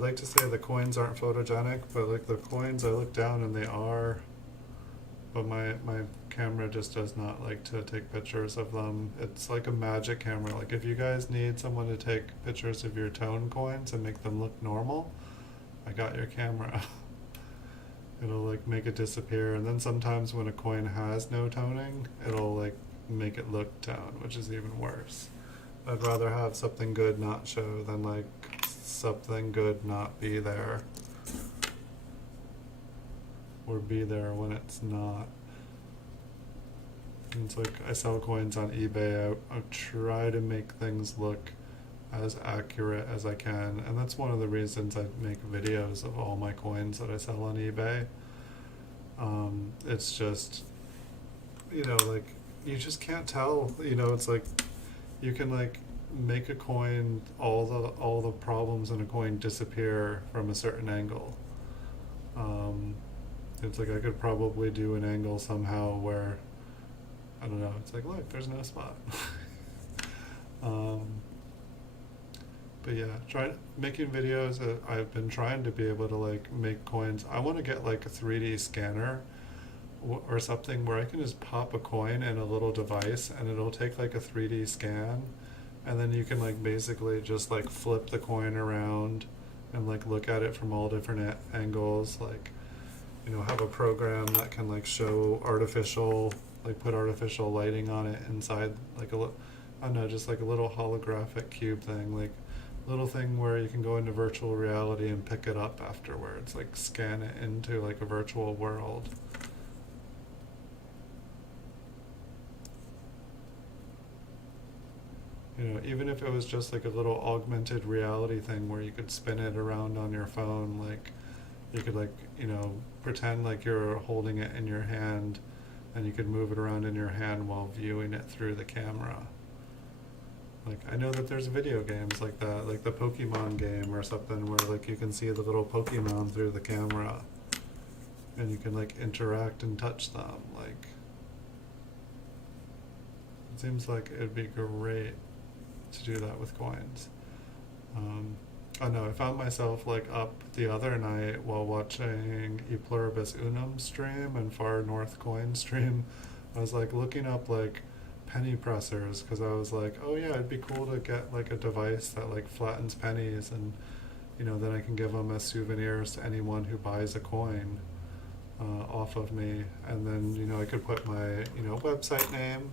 like to say the coins aren't photogenic, but like the coins I look down and they are. But my camera just does not like to take pictures of them. It's like a magic camera. Like if you guys need someone to take pictures of your tone coins and make them look normal, I got your camera. It'll like make it disappear, and then sometimes when a coin has no toning, it'll like make it look toned, which is even worse. I'd rather have something good not show than like something good not be there. Or be there when it's not. And it's like I sell coins on eBay. I try to make things look as accurate as I can, and that's one of the reasons I make videos of all my coins that I sell on eBay. It's just, you know, like you just can't tell. You know, it's like you can like make a coin, all the problems in a coin disappear from a certain angle. It's like I could probably do an angle somehow where, I don't know, it's like, look, there's no spot. But yeah, making videos, I've been trying to be able to like make coins. I want to get like a 3D scanner or something where I can just pop a coin in a little device and it'll take like a 3D scan, and then you can like basically just like flip the coin around and like look at it from all different angles, like, you know, have a program that can like show artificial, like put artificial lighting on it inside, like I don't know, just like a little holographic cube thing, like little thing where you can go into virtual reality and pick it up afterwards, like scan it into like a virtual world. You know, even if it was just like a little augmented reality thing where you could spin it around on your phone, like you could like, you know, pretend like you're holding it in your hand and you could move it around in your hand while viewing it through the camera. Like, I know that there's video games like that, like the Pokemon game or something, where like you can see the little Pokemon through the camera and you can like interact and touch them. Like, it seems like it'd be great to do that with coins. I know I found myself like up the other night while watching E Pluribus Unum stream and Far North Coin stream. I was like looking up like penny pressers because I was like, oh yeah, it'd be cool to get like a device that like flattens pennies, and you know, then I can give them as souvenirs to anyone who buys a coin off of me, and then, you know, I could put my, you know, website name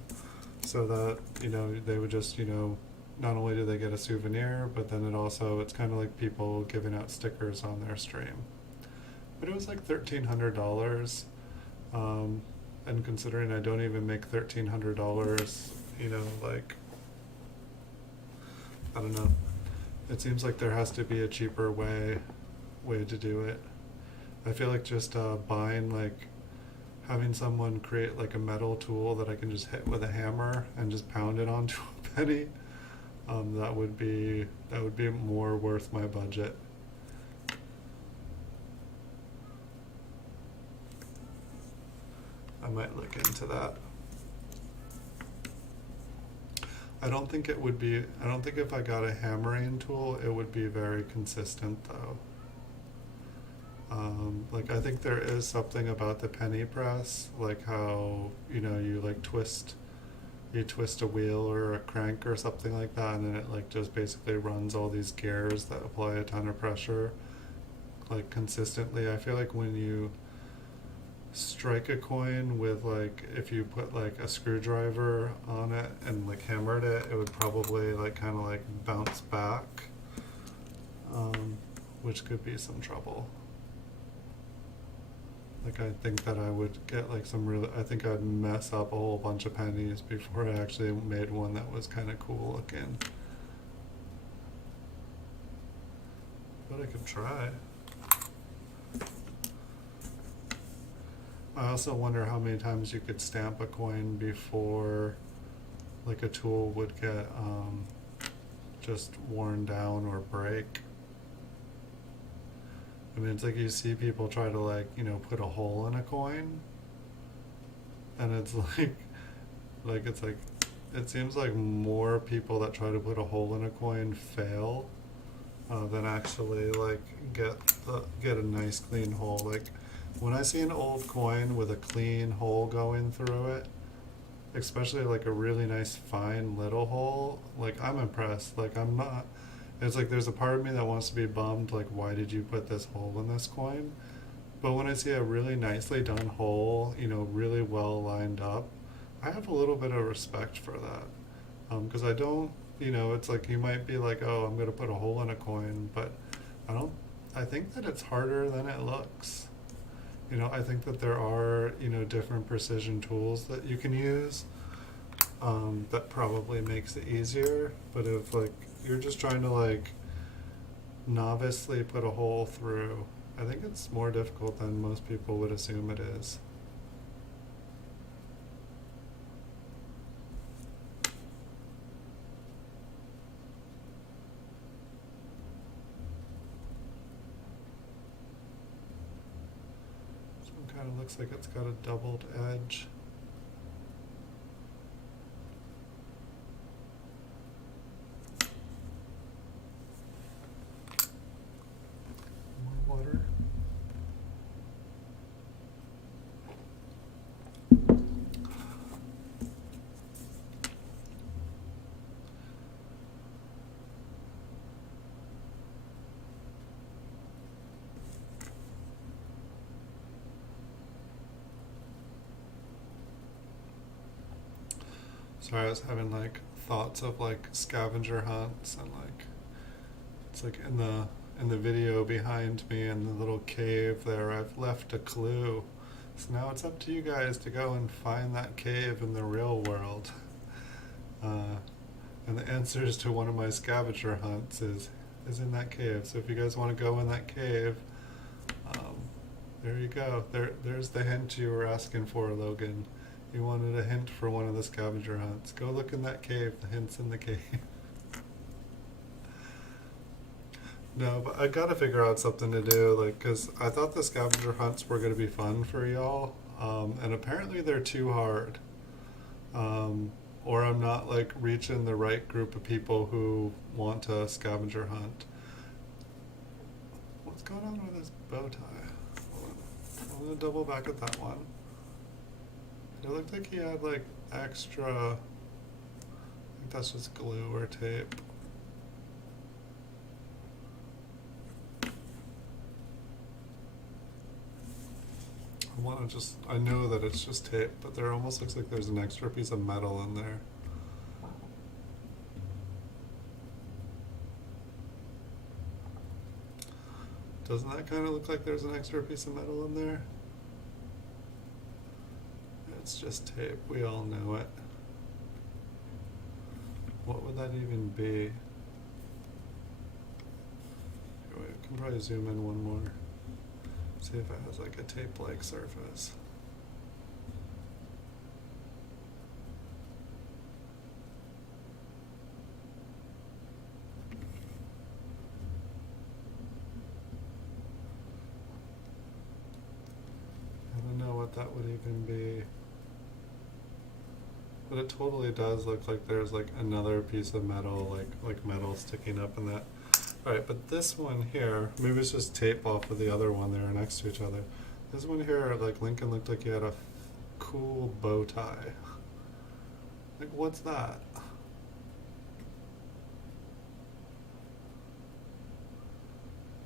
so that, you know, they would just, you know, not only do they get a souvenir, but then it's kind of like people giving out stickers on their stream. But it was like $1,300, and considering I don't even make $1,300, you know, like, I don't know. It seems like there has to be a cheaper way to do it. I feel like just buying, like, having someone create like a metal tool that I can just hit with a hammer and just pound it onto a penny. That would be more worth my budget. I might look into that. I don't think it would be, I don't think if I got a hammering tool, it would be very consistent though. Like I think there is something about the penny press, like how, you know, you twist a wheel or a crank or something like that, and then it like just basically runs all these gears that apply a ton of pressure, like consistently. I feel like when you strike a coin with like, if you put like a screwdriver on it and like hammered it, it would probably like kind of like bounce back, which could be some trouble. Like I think that I would get like some really, I think I'd mess up a whole bunch of pennies before I actually made one that was kind of cool looking. But I could try. I also wonder how many times you could stamp a coin before like a tool would get just worn down or break. I mean, it's like you see people try to like, you know, put a hole in a coin, and it's like it's like, it seems like more people that try to put a hole in a coin fail than actually like get a nice clean hole. Like when I see an old coin with a clean hole going through it, especially like a really nice fine little hole, like I'm impressed. Like I'm not, it's like there's a part of me that wants to be bummed, like why did you put this hole in this coin? But when I see a really nicely done hole, you know, really well lined up, I have a little bit of respect for that. Because I don't, you know, it's like you might be like, oh, I'm going to put a hole in a coin, but I don't, I think that it's harder than it looks. You know, I think that there are, you know, different precision tools that you can use that probably makes it easier. But if like you're just trying to like novicely put a hole through, I think it's more difficult than most people would assume it is. So it kind of looks like it's got a doubled edge. More water. Sorry, I was having like thoughts of like scavenger hunts, and like it's like in the video behind me in the little cave there, I've left a clue. So now it's up to you guys to go and find that cave in the real world. Uh, and the answers to one of my scavenger hunts is in that cave. So if you guys want to go in that cave, um, there you go. There's the hint you were asking for, Logan. You wanted a hint for one of the scavenger hunts. Go look in that cave. The hint's in the cave. No, but I gotta figure out something to do, like, cause I thought the scavenger hunts were gonna be fun for y'all, and apparently they're too hard. Or I'm not like reaching the right group of people who want a scavenger hunt. What's going on with this bow tie? Hold on. I'm gonna double back at that one. It looked like he had like extra, I think that's just glue or tape. I know that it's just tape, but there almost looks like there's an extra piece of metal in there. Doesn't that kind of look like there's an extra piece of metal in there? It's just tape, we all know it. What would that even be? Wait, I can probably zoom in one more. See if it has like a tape-like surface. I don't know what that would even be. But it totally does look like there's like another piece of metal, like metal sticking up in that. Alright, but this one here, maybe it's just tape off of the other one there next to each other. This one here, like Lincoln looked like he had a cool bow tie. Like, what's that?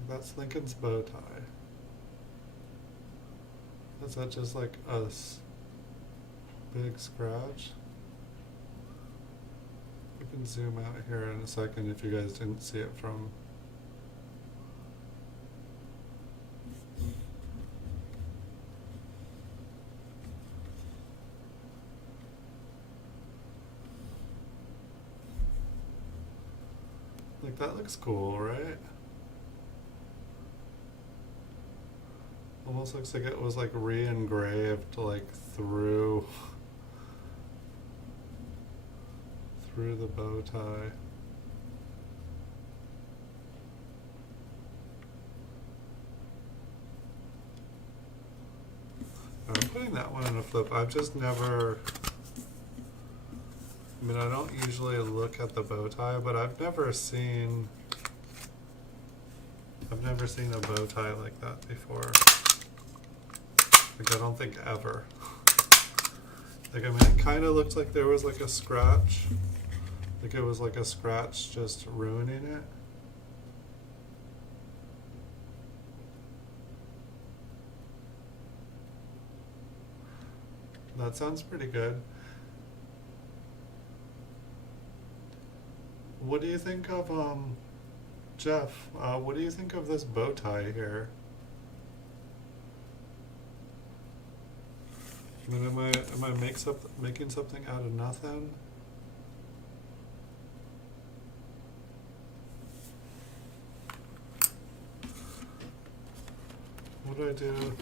That's Lincoln's bow tie. Is that just like a big scratch? We can zoom out here in a second if you guys didn't see it from. Like, that looks cool, right? Almost looks like it was like re-engraved like through the bow tie. I'm putting that one in a flip. I've just never, I mean, I don't usually look at the bow tie, but I've never seen a bow tie like that before. Like, I don't think ever. Like, I mean, it kind of looked like there was like a scratch. Like it was like a scratch just ruining it. That sounds pretty good. What do you think of, Jeff, what do you think of this bow tie here? I mean, am I making something out of nothing? What do I do?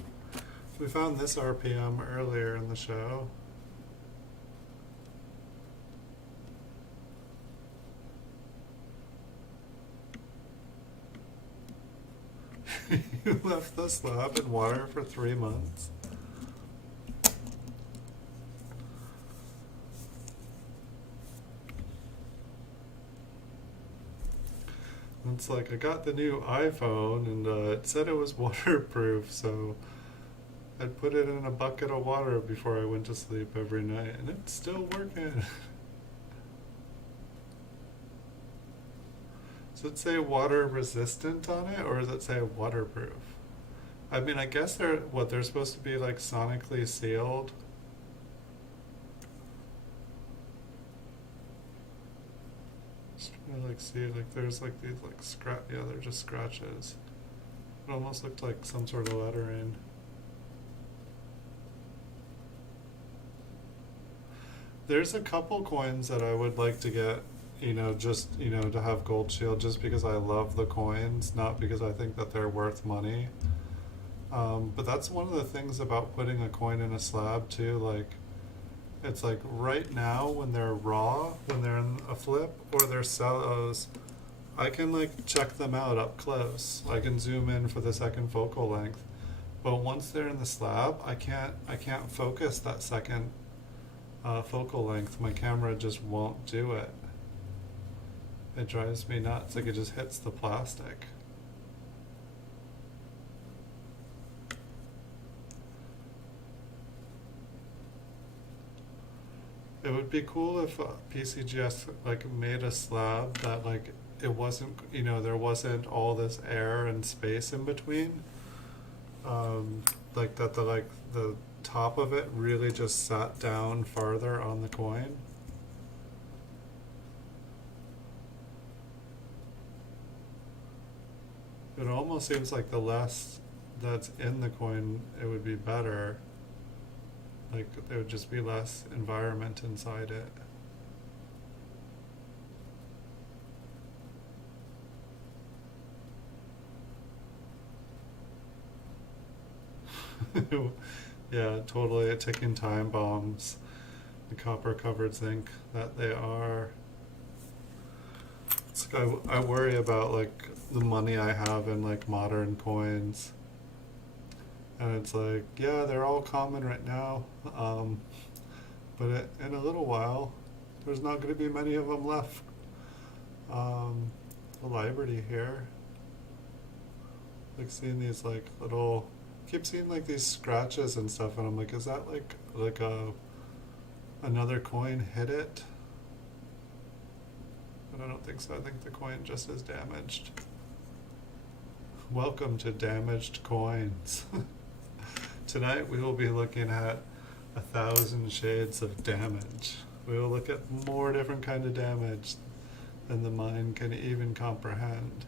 We found this RPM earlier in the show. You left the slab in water for 3 months? It's like, I got the new iPhone and it said it was waterproof, so I'd put it in a bucket of water before I went to sleep every night, and it's still working. Does it say water resistant on it, or does it say waterproof? I mean, I guess they're supposed to be like sonically sealed. Just trying to like see, like there's like these like yeah, they're just scratches. It almost looked like some sort of lettering. There's a couple coins that I would like to get, just, to have Gold Shield, just because I love the coins, not because I think that they're worth money. But that's one of the things about putting a coin in a slab too, like, it's like right now when they're raw, when they're in a flip, or they're cellos, I can like check them out up close. I can zoom in for the second focal length. But once they're in the slab, I can't focus that second focal length. My camera just won't do it. It drives me nuts. Like, it just hits the plastic. It would be cool if PCGS like made a slab that like it wasn't, there wasn't all this air and space in between. Like that the top of it really just sat down farther on the coin. It almost seems like the less that's in the coin, it would be better. Like, there would just be less environment inside it. Yeah, totally ticking time bombs. The copper covered zinc that they are. It's like I worry about like the money I have in like modern coins. And it's like, yeah, they're all common right now. But in a little while, there's not going to be many of them left. The Liberty here, like seeing these like little, keep seeing like these scratches and stuff, and I'm like, is that like a another coin hit it? But I don't think so. I think the coin just is damaged. Welcome to Damaged Coins. Tonight we will be looking at 1,000 shades of damage. We will look at more different kind of damage than the mind can even comprehend.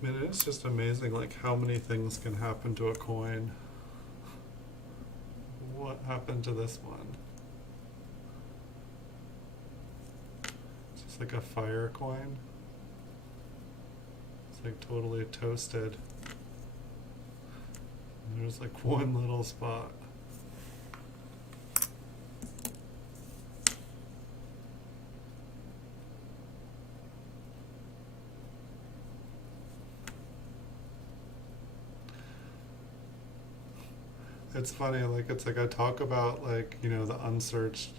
I mean, it's just amazing like how many things can happen to a coin. What happened to this one? It's just like a fire coin. It's like totally toasted. And there's like one little spot. It's funny, like it's like I talk about like, you know, the unsearched.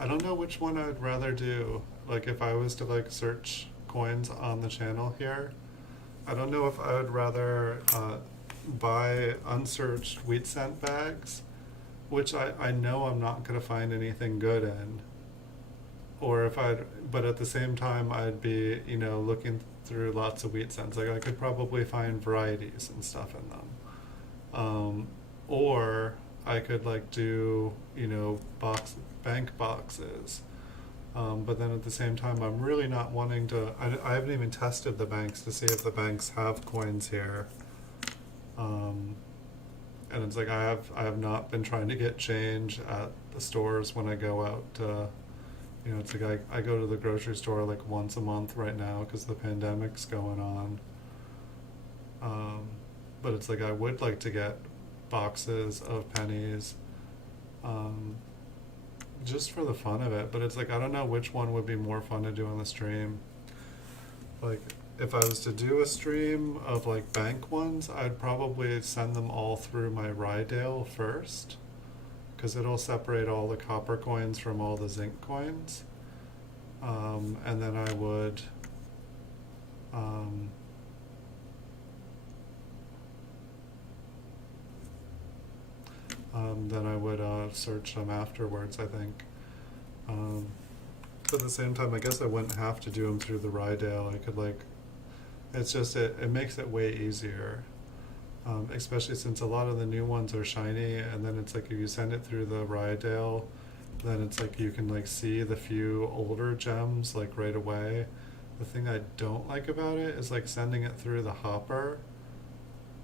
I don't know which one I'd rather do. Like if I was to like search coins on the channel here, I don't know if I would rather buy unsearched wheat cent bags, which I know I'm not going to find anything good in, or if I'd, but at the same time I'd be, you know, looking through lots of wheat cents. Like I could probably find varieties and stuff in them. Or I could like do, you know, bank boxes. But then at the same time, I'm really not wanting to. I haven't even tested the banks to see if the banks have coins here. And it's like I have not been trying to get change at the stores when I go out. You know, it's like I go to the grocery store like once a month right now because the pandemic's going on. But it's like I would like to get boxes of pennies, just for the fun of it. But it's like I don't know which one would be more fun to do on the stream. Like if I was to do a stream of like bank ones, I'd probably send them all through my Rydale first, because it'll separate all the copper coins from all the zinc coins, and then I would search them afterwards, I think. But at the same time, I guess I wouldn't have to do them through the Rydale. I could like, it's just, it makes it way easier. Especially since a lot of the new ones are shiny, and then it's like if you send it through the Rydale, then it's like you can like see the few older gems like right away. The thing I don't like about it is like sending it through the hopper.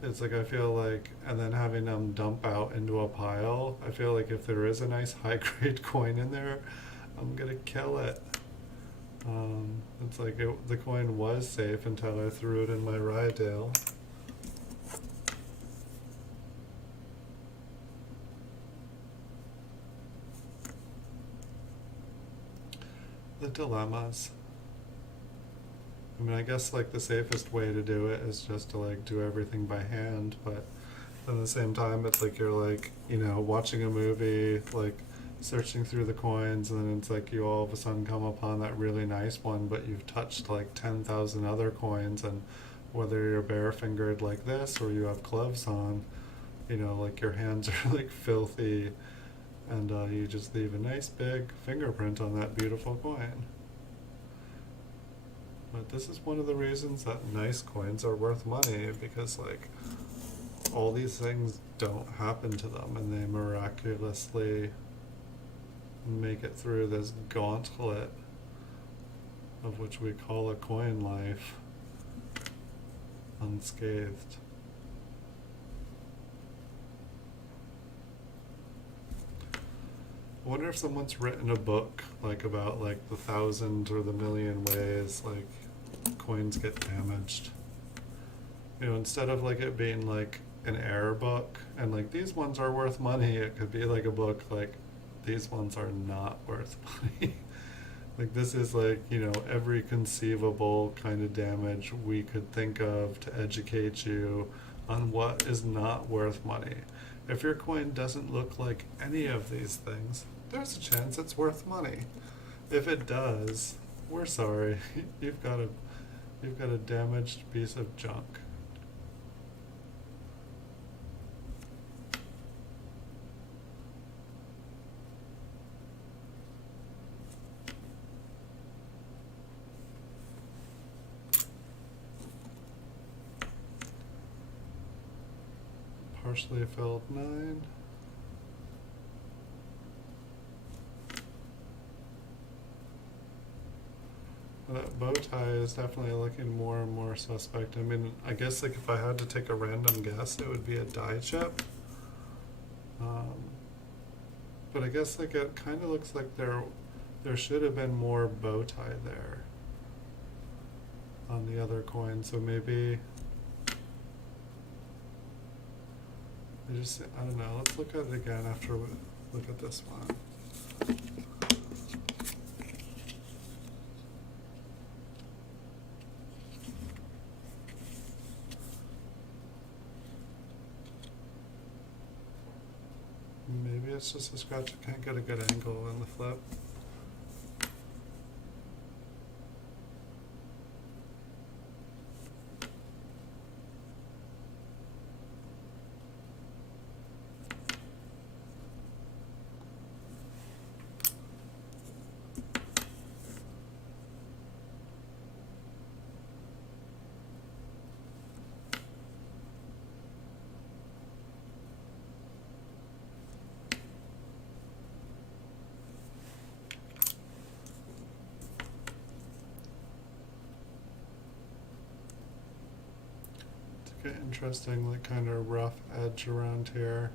It's like I feel like, and then having them dump out into a pile, I feel like if there is a nice high grade coin in there, I'm gonna kill it. It's like the coin was safe until I threw it in my Rydale. The dilemmas. I mean, I guess like the safest way to do it is just to like do everything by hand, but at the same time it's like you're like, you know, watching a movie, like searching through the coins, and then it's like you all of a sudden come upon that really nice one, but you've touched like 10,000 other coins, and whether you're bare fingered like this or you have gloves on, you know, like your hands are like filthy, and you just leave a nice big fingerprint on that beautiful coin. But this is one of the reasons that nice coins are worth money, because like all these things don't happen to them, and they miraculously make it through this gauntlet of which we call a coin life unscathed. I wonder if someone's written a book like about like the 1,000 or the million ways like coins get damaged. You know, instead of like it being like an error book and like these ones are worth money, it could be like a book like these ones are not worth money. Like this is like, you know, every conceivable kind of damage we could think of to educate you on what is not worth money. If your coin doesn't look like any of these things, there's a chance it's worth money. If it does, we're sorry. You've got a you've got a damaged piece of junk. Partially filled 9. That bow tie is definitely looking more and more suspect. I mean, I guess like if I had to take a random guess, it would be a die chip. Um, but I guess like it kind of looks like there should have been more bow tie there on the other coin. So maybe I don't know. Let's look at it again after we look at this one. Maybe it's just a scratch. I can't get a good angle in the flip. Interesting, like kind of rough edge around here.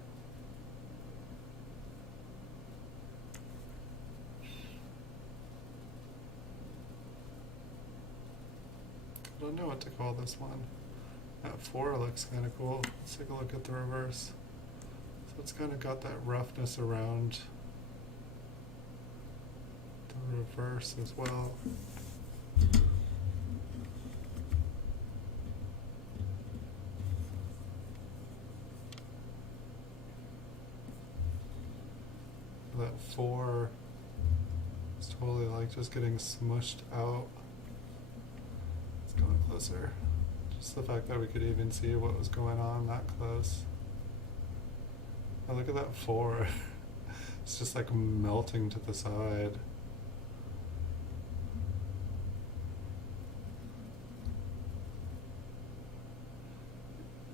I don't know what to call this one. That 4 looks kind of cool. Let's take a look at the reverse. So it's kind of got that roughness around the reverse as well. That 4 is totally like just getting smushed out. It's going closer. Just the fact that we could even see what was going on that close. Oh, look at that 4. It's just like melting to the side.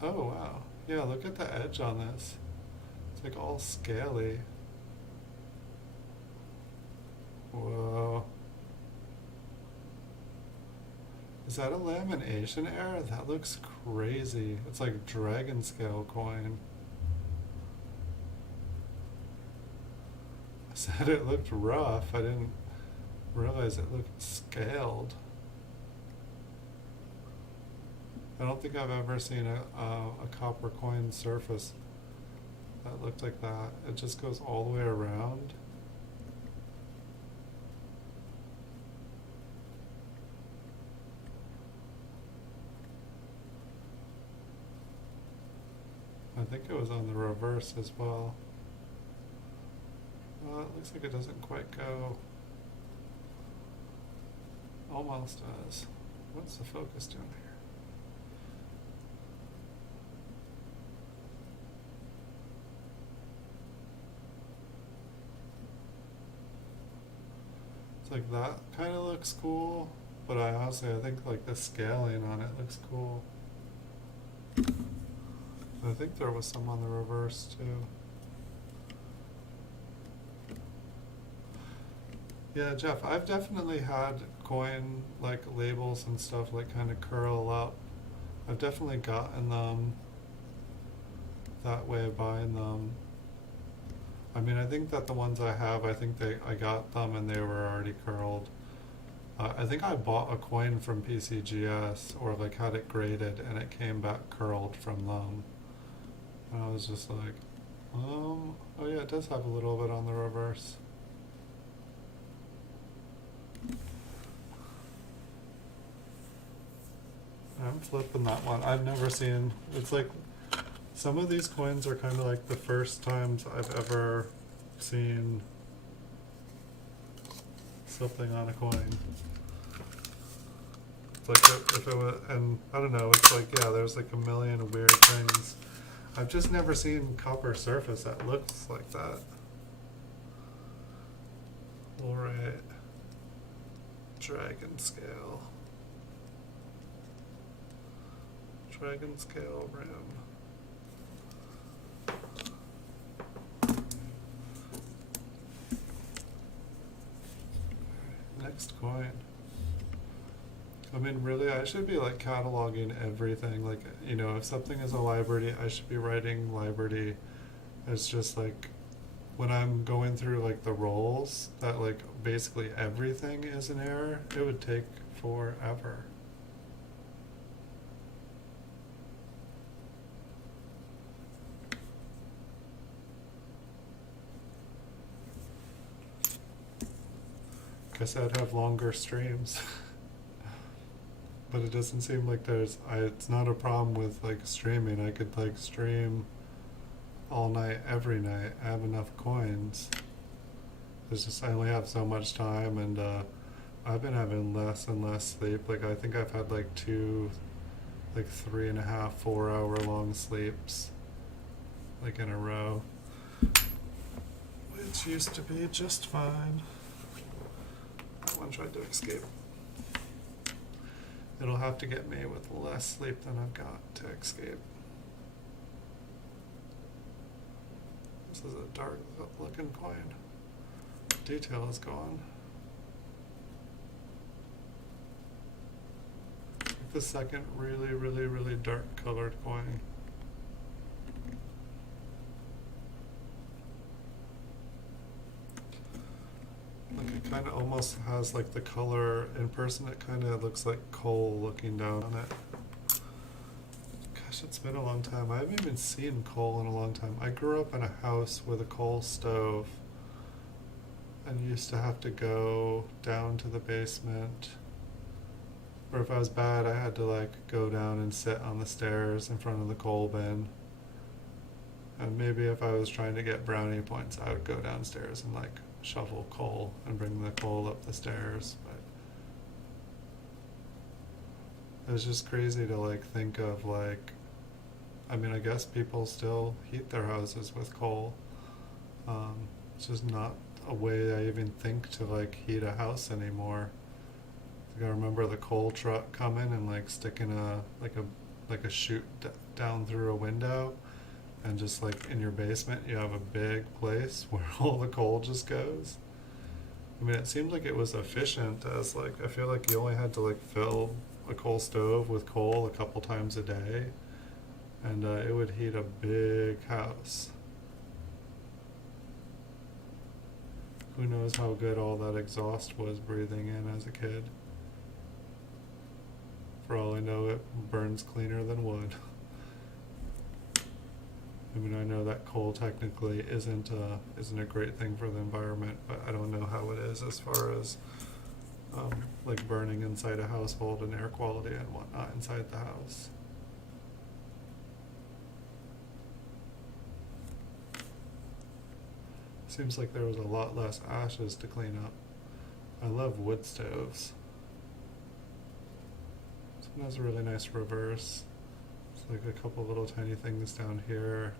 Oh wow. Yeah, look at the edge on this. It's like all scaly. Whoa. Is that a lamination error? That looks crazy. It's like dragon scale coin. I said it looked rough. I didn't realize it looked scaled. I don't think I've ever seen a copper coin surface that looked like that. It just goes all the way around. I think it was on the reverse as well. Well, it looks like it doesn't quite go. Almost does. What's the focus doing here? It's like that kind of looks cool, but I think like the scaling on it looks cool. I think there was some on the reverse too. Yeah, Jeff, I've definitely had coin like labels and stuff like kind of curl up. I've definitely gotten them that way buying them. I mean, I think that the ones I have, I got them and they were already curled. I think I bought a coin from PCGS or like had it graded and it came back curled from them. And I was just like, oh yeah, it does have a little bit on the reverse. I'm flipping that one. I've never seen, it's like, some of these coins are kind of like the first times I've ever seen something on a coin. It's like if it was, and I don't know, it's like, yeah, there's like a million weird things. I've just never seen copper surface that looks like that. Alright. Dragon scale. Dragon scale rim. Next coin. I mean, really, I should be like cataloging everything. Like, you know, if something is a Liberty, I should be writing Liberty. It's just like when I'm going through like the rolls, that like basically everything is an error, it would take forever. Guess I'd have longer streams. But it doesn't seem like it's not a problem with like streaming. I could like stream all night, every night. I have enough coins. It's just I only have so much time, and I've been having less and less sleep. Like I think I've had like 3.5, 4 hour long sleeps, like in a row, which used to be just fine. That one tried to escape. It'll have to get me with less sleep than I've got to escape. This is a dark looking coin. Detail is gone. Like the second really, really, really dark colored coin. Like it kind of almost has like the color in person. It kind of looks like coal looking down on it. Gosh, it's been a long time. I haven't even seen coal in a long time. I grew up in a house with a coal stove and used to have to go down to the basement. Or if I was bad, I had to like go down and sit on the stairs in front of the coal bin. And maybe if I was trying to get brownie points, I would go downstairs and like shovel coal and bring the coal up the stairs. But it was just crazy to like think of like, I mean, I guess people still heat their houses with coal. It's just not a way I even think to like heat a house anymore. Like I remember the coal truck coming and like sticking a chute down through a window, and just like in your basement you have a big place where all the coal just goes. I mean, it seemed like it was efficient, as like I feel like you only had to like fill a coal stove with coal a couple times a day, and it would heat a big house. Who knows how good all that exhaust was breathing in as a kid. For all I know, it burns cleaner than wood. I mean, I know that coal technically isn't a great thing for the environment, but I don't know how it is as far as like burning inside a household and air quality and whatnot inside the house. Seems like there was a lot less ashes to clean up. I love wood stoves. This one has a really nice reverse. It's like a couple little tiny things down here.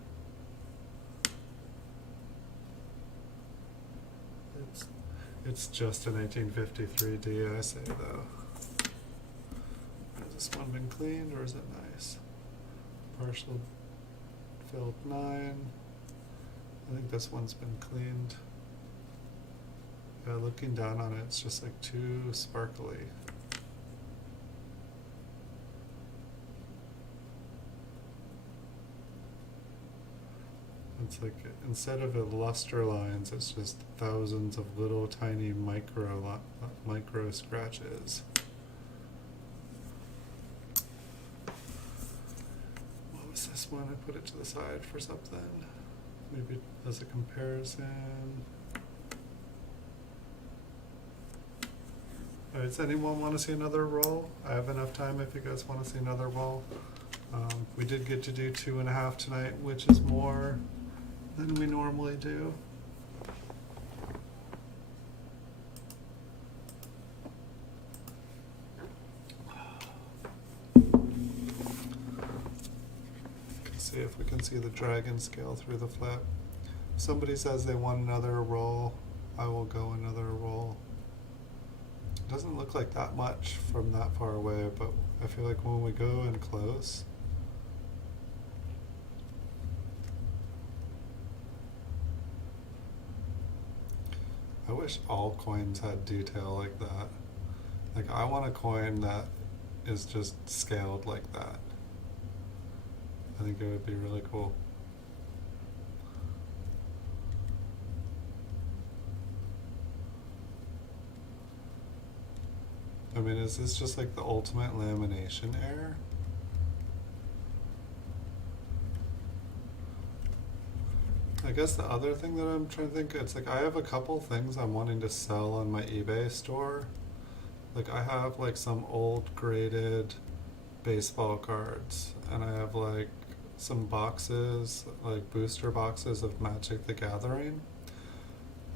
It's just a 1953 D, I say though. Has this one been cleaned, or is it nice? Partial filled 9. I think this one's been cleaned. Yeah, looking down on it, it's just like too sparkly. It's like, instead of luster lines, it's just thousands of little tiny micro scratches. What was this one? I put it to the side for something. Maybe as a comparison. Alright, does anyone want to see another roll? I have enough time if you guys want to see another roll. We did get to do 2.5 tonight, which is more than we normally do. See if we can see the dragon scale through the flip. If somebody says they want another roll, I will go another roll. It doesn't look like that much from that far away, but I feel like when we go in close, I wish all coins had detail like that. Like, I want a coin that is just scaled like that. I think it would be really cool. I mean, is this just like the ultimate lamination error? I guess the other thing that I'm trying to think, it's like I have a couple things I'm wanting to sell on my eBay store. Like, I have like some old graded baseball cards, and I have like some boxes, like booster boxes of Magic the Gathering.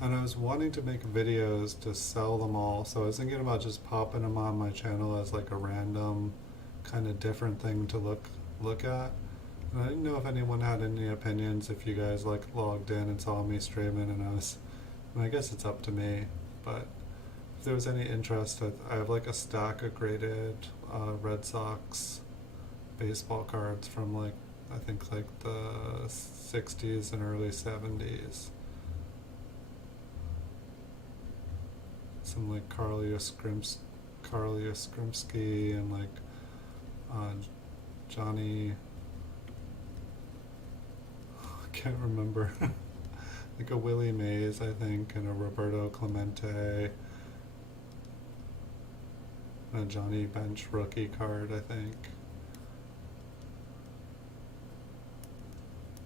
And I was wanting to make videos to sell them all, so I was thinking about just popping them on my channel as like a random kind of different thing to look at. And I didn't know if anyone had any opinions, if you guys like logged in and saw me streaming, and I guess it's up to me, but if there was any interest, I have like a stack of graded Red Sox baseball cards from like, I think like the 60s and early 70s. Some like Carlius Grimsky and like Johnny, I can't remember, like a Willie Mays, I think, and a Roberto Clemente, and a Johnny Bench rookie card, I think.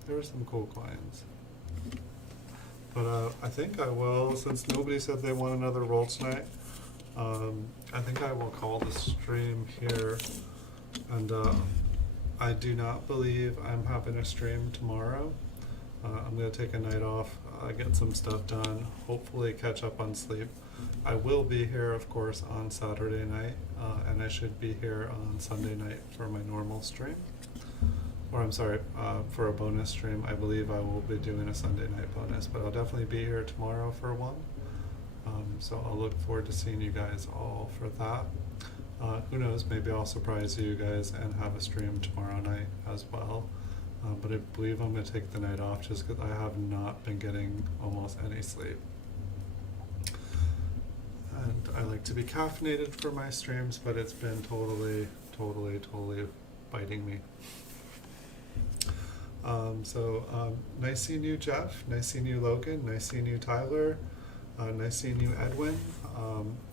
There were some cool coins. But I think I will, since nobody said they want another roll tonight, I think I will call the stream here. And I do not believe I'm having a stream tomorrow. I'm going to take a night off, get some stuff done, hopefully catch up on sleep. I will be here, of course, on Saturday night, and I should be here on Sunday night for my normal stream. Or I'm sorry, for a bonus stream. I believe I will be doing a Sunday night bonus, but I'll definitely be here tomorrow for one. So I'll look forward to seeing you guys all for that. Who knows, maybe I'll surprise you guys and have a stream tomorrow night as well. But I believe I'm going to take the night off just because I have not been getting almost any sleep. And I like to be caffeinated for my streams, but it's been totally biting me. Nice seeing you, Jeff. Nice seeing you, Logan. Nice seeing you, Tyler. Nice seeing you, Edwin.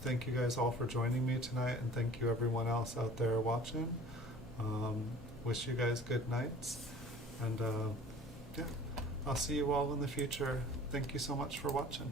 Thank you guys all for joining me tonight, and thank you everyone else out there watching. Wish you guys good nights, and yeah, I'll see you all in the future. Thank you so much for watching.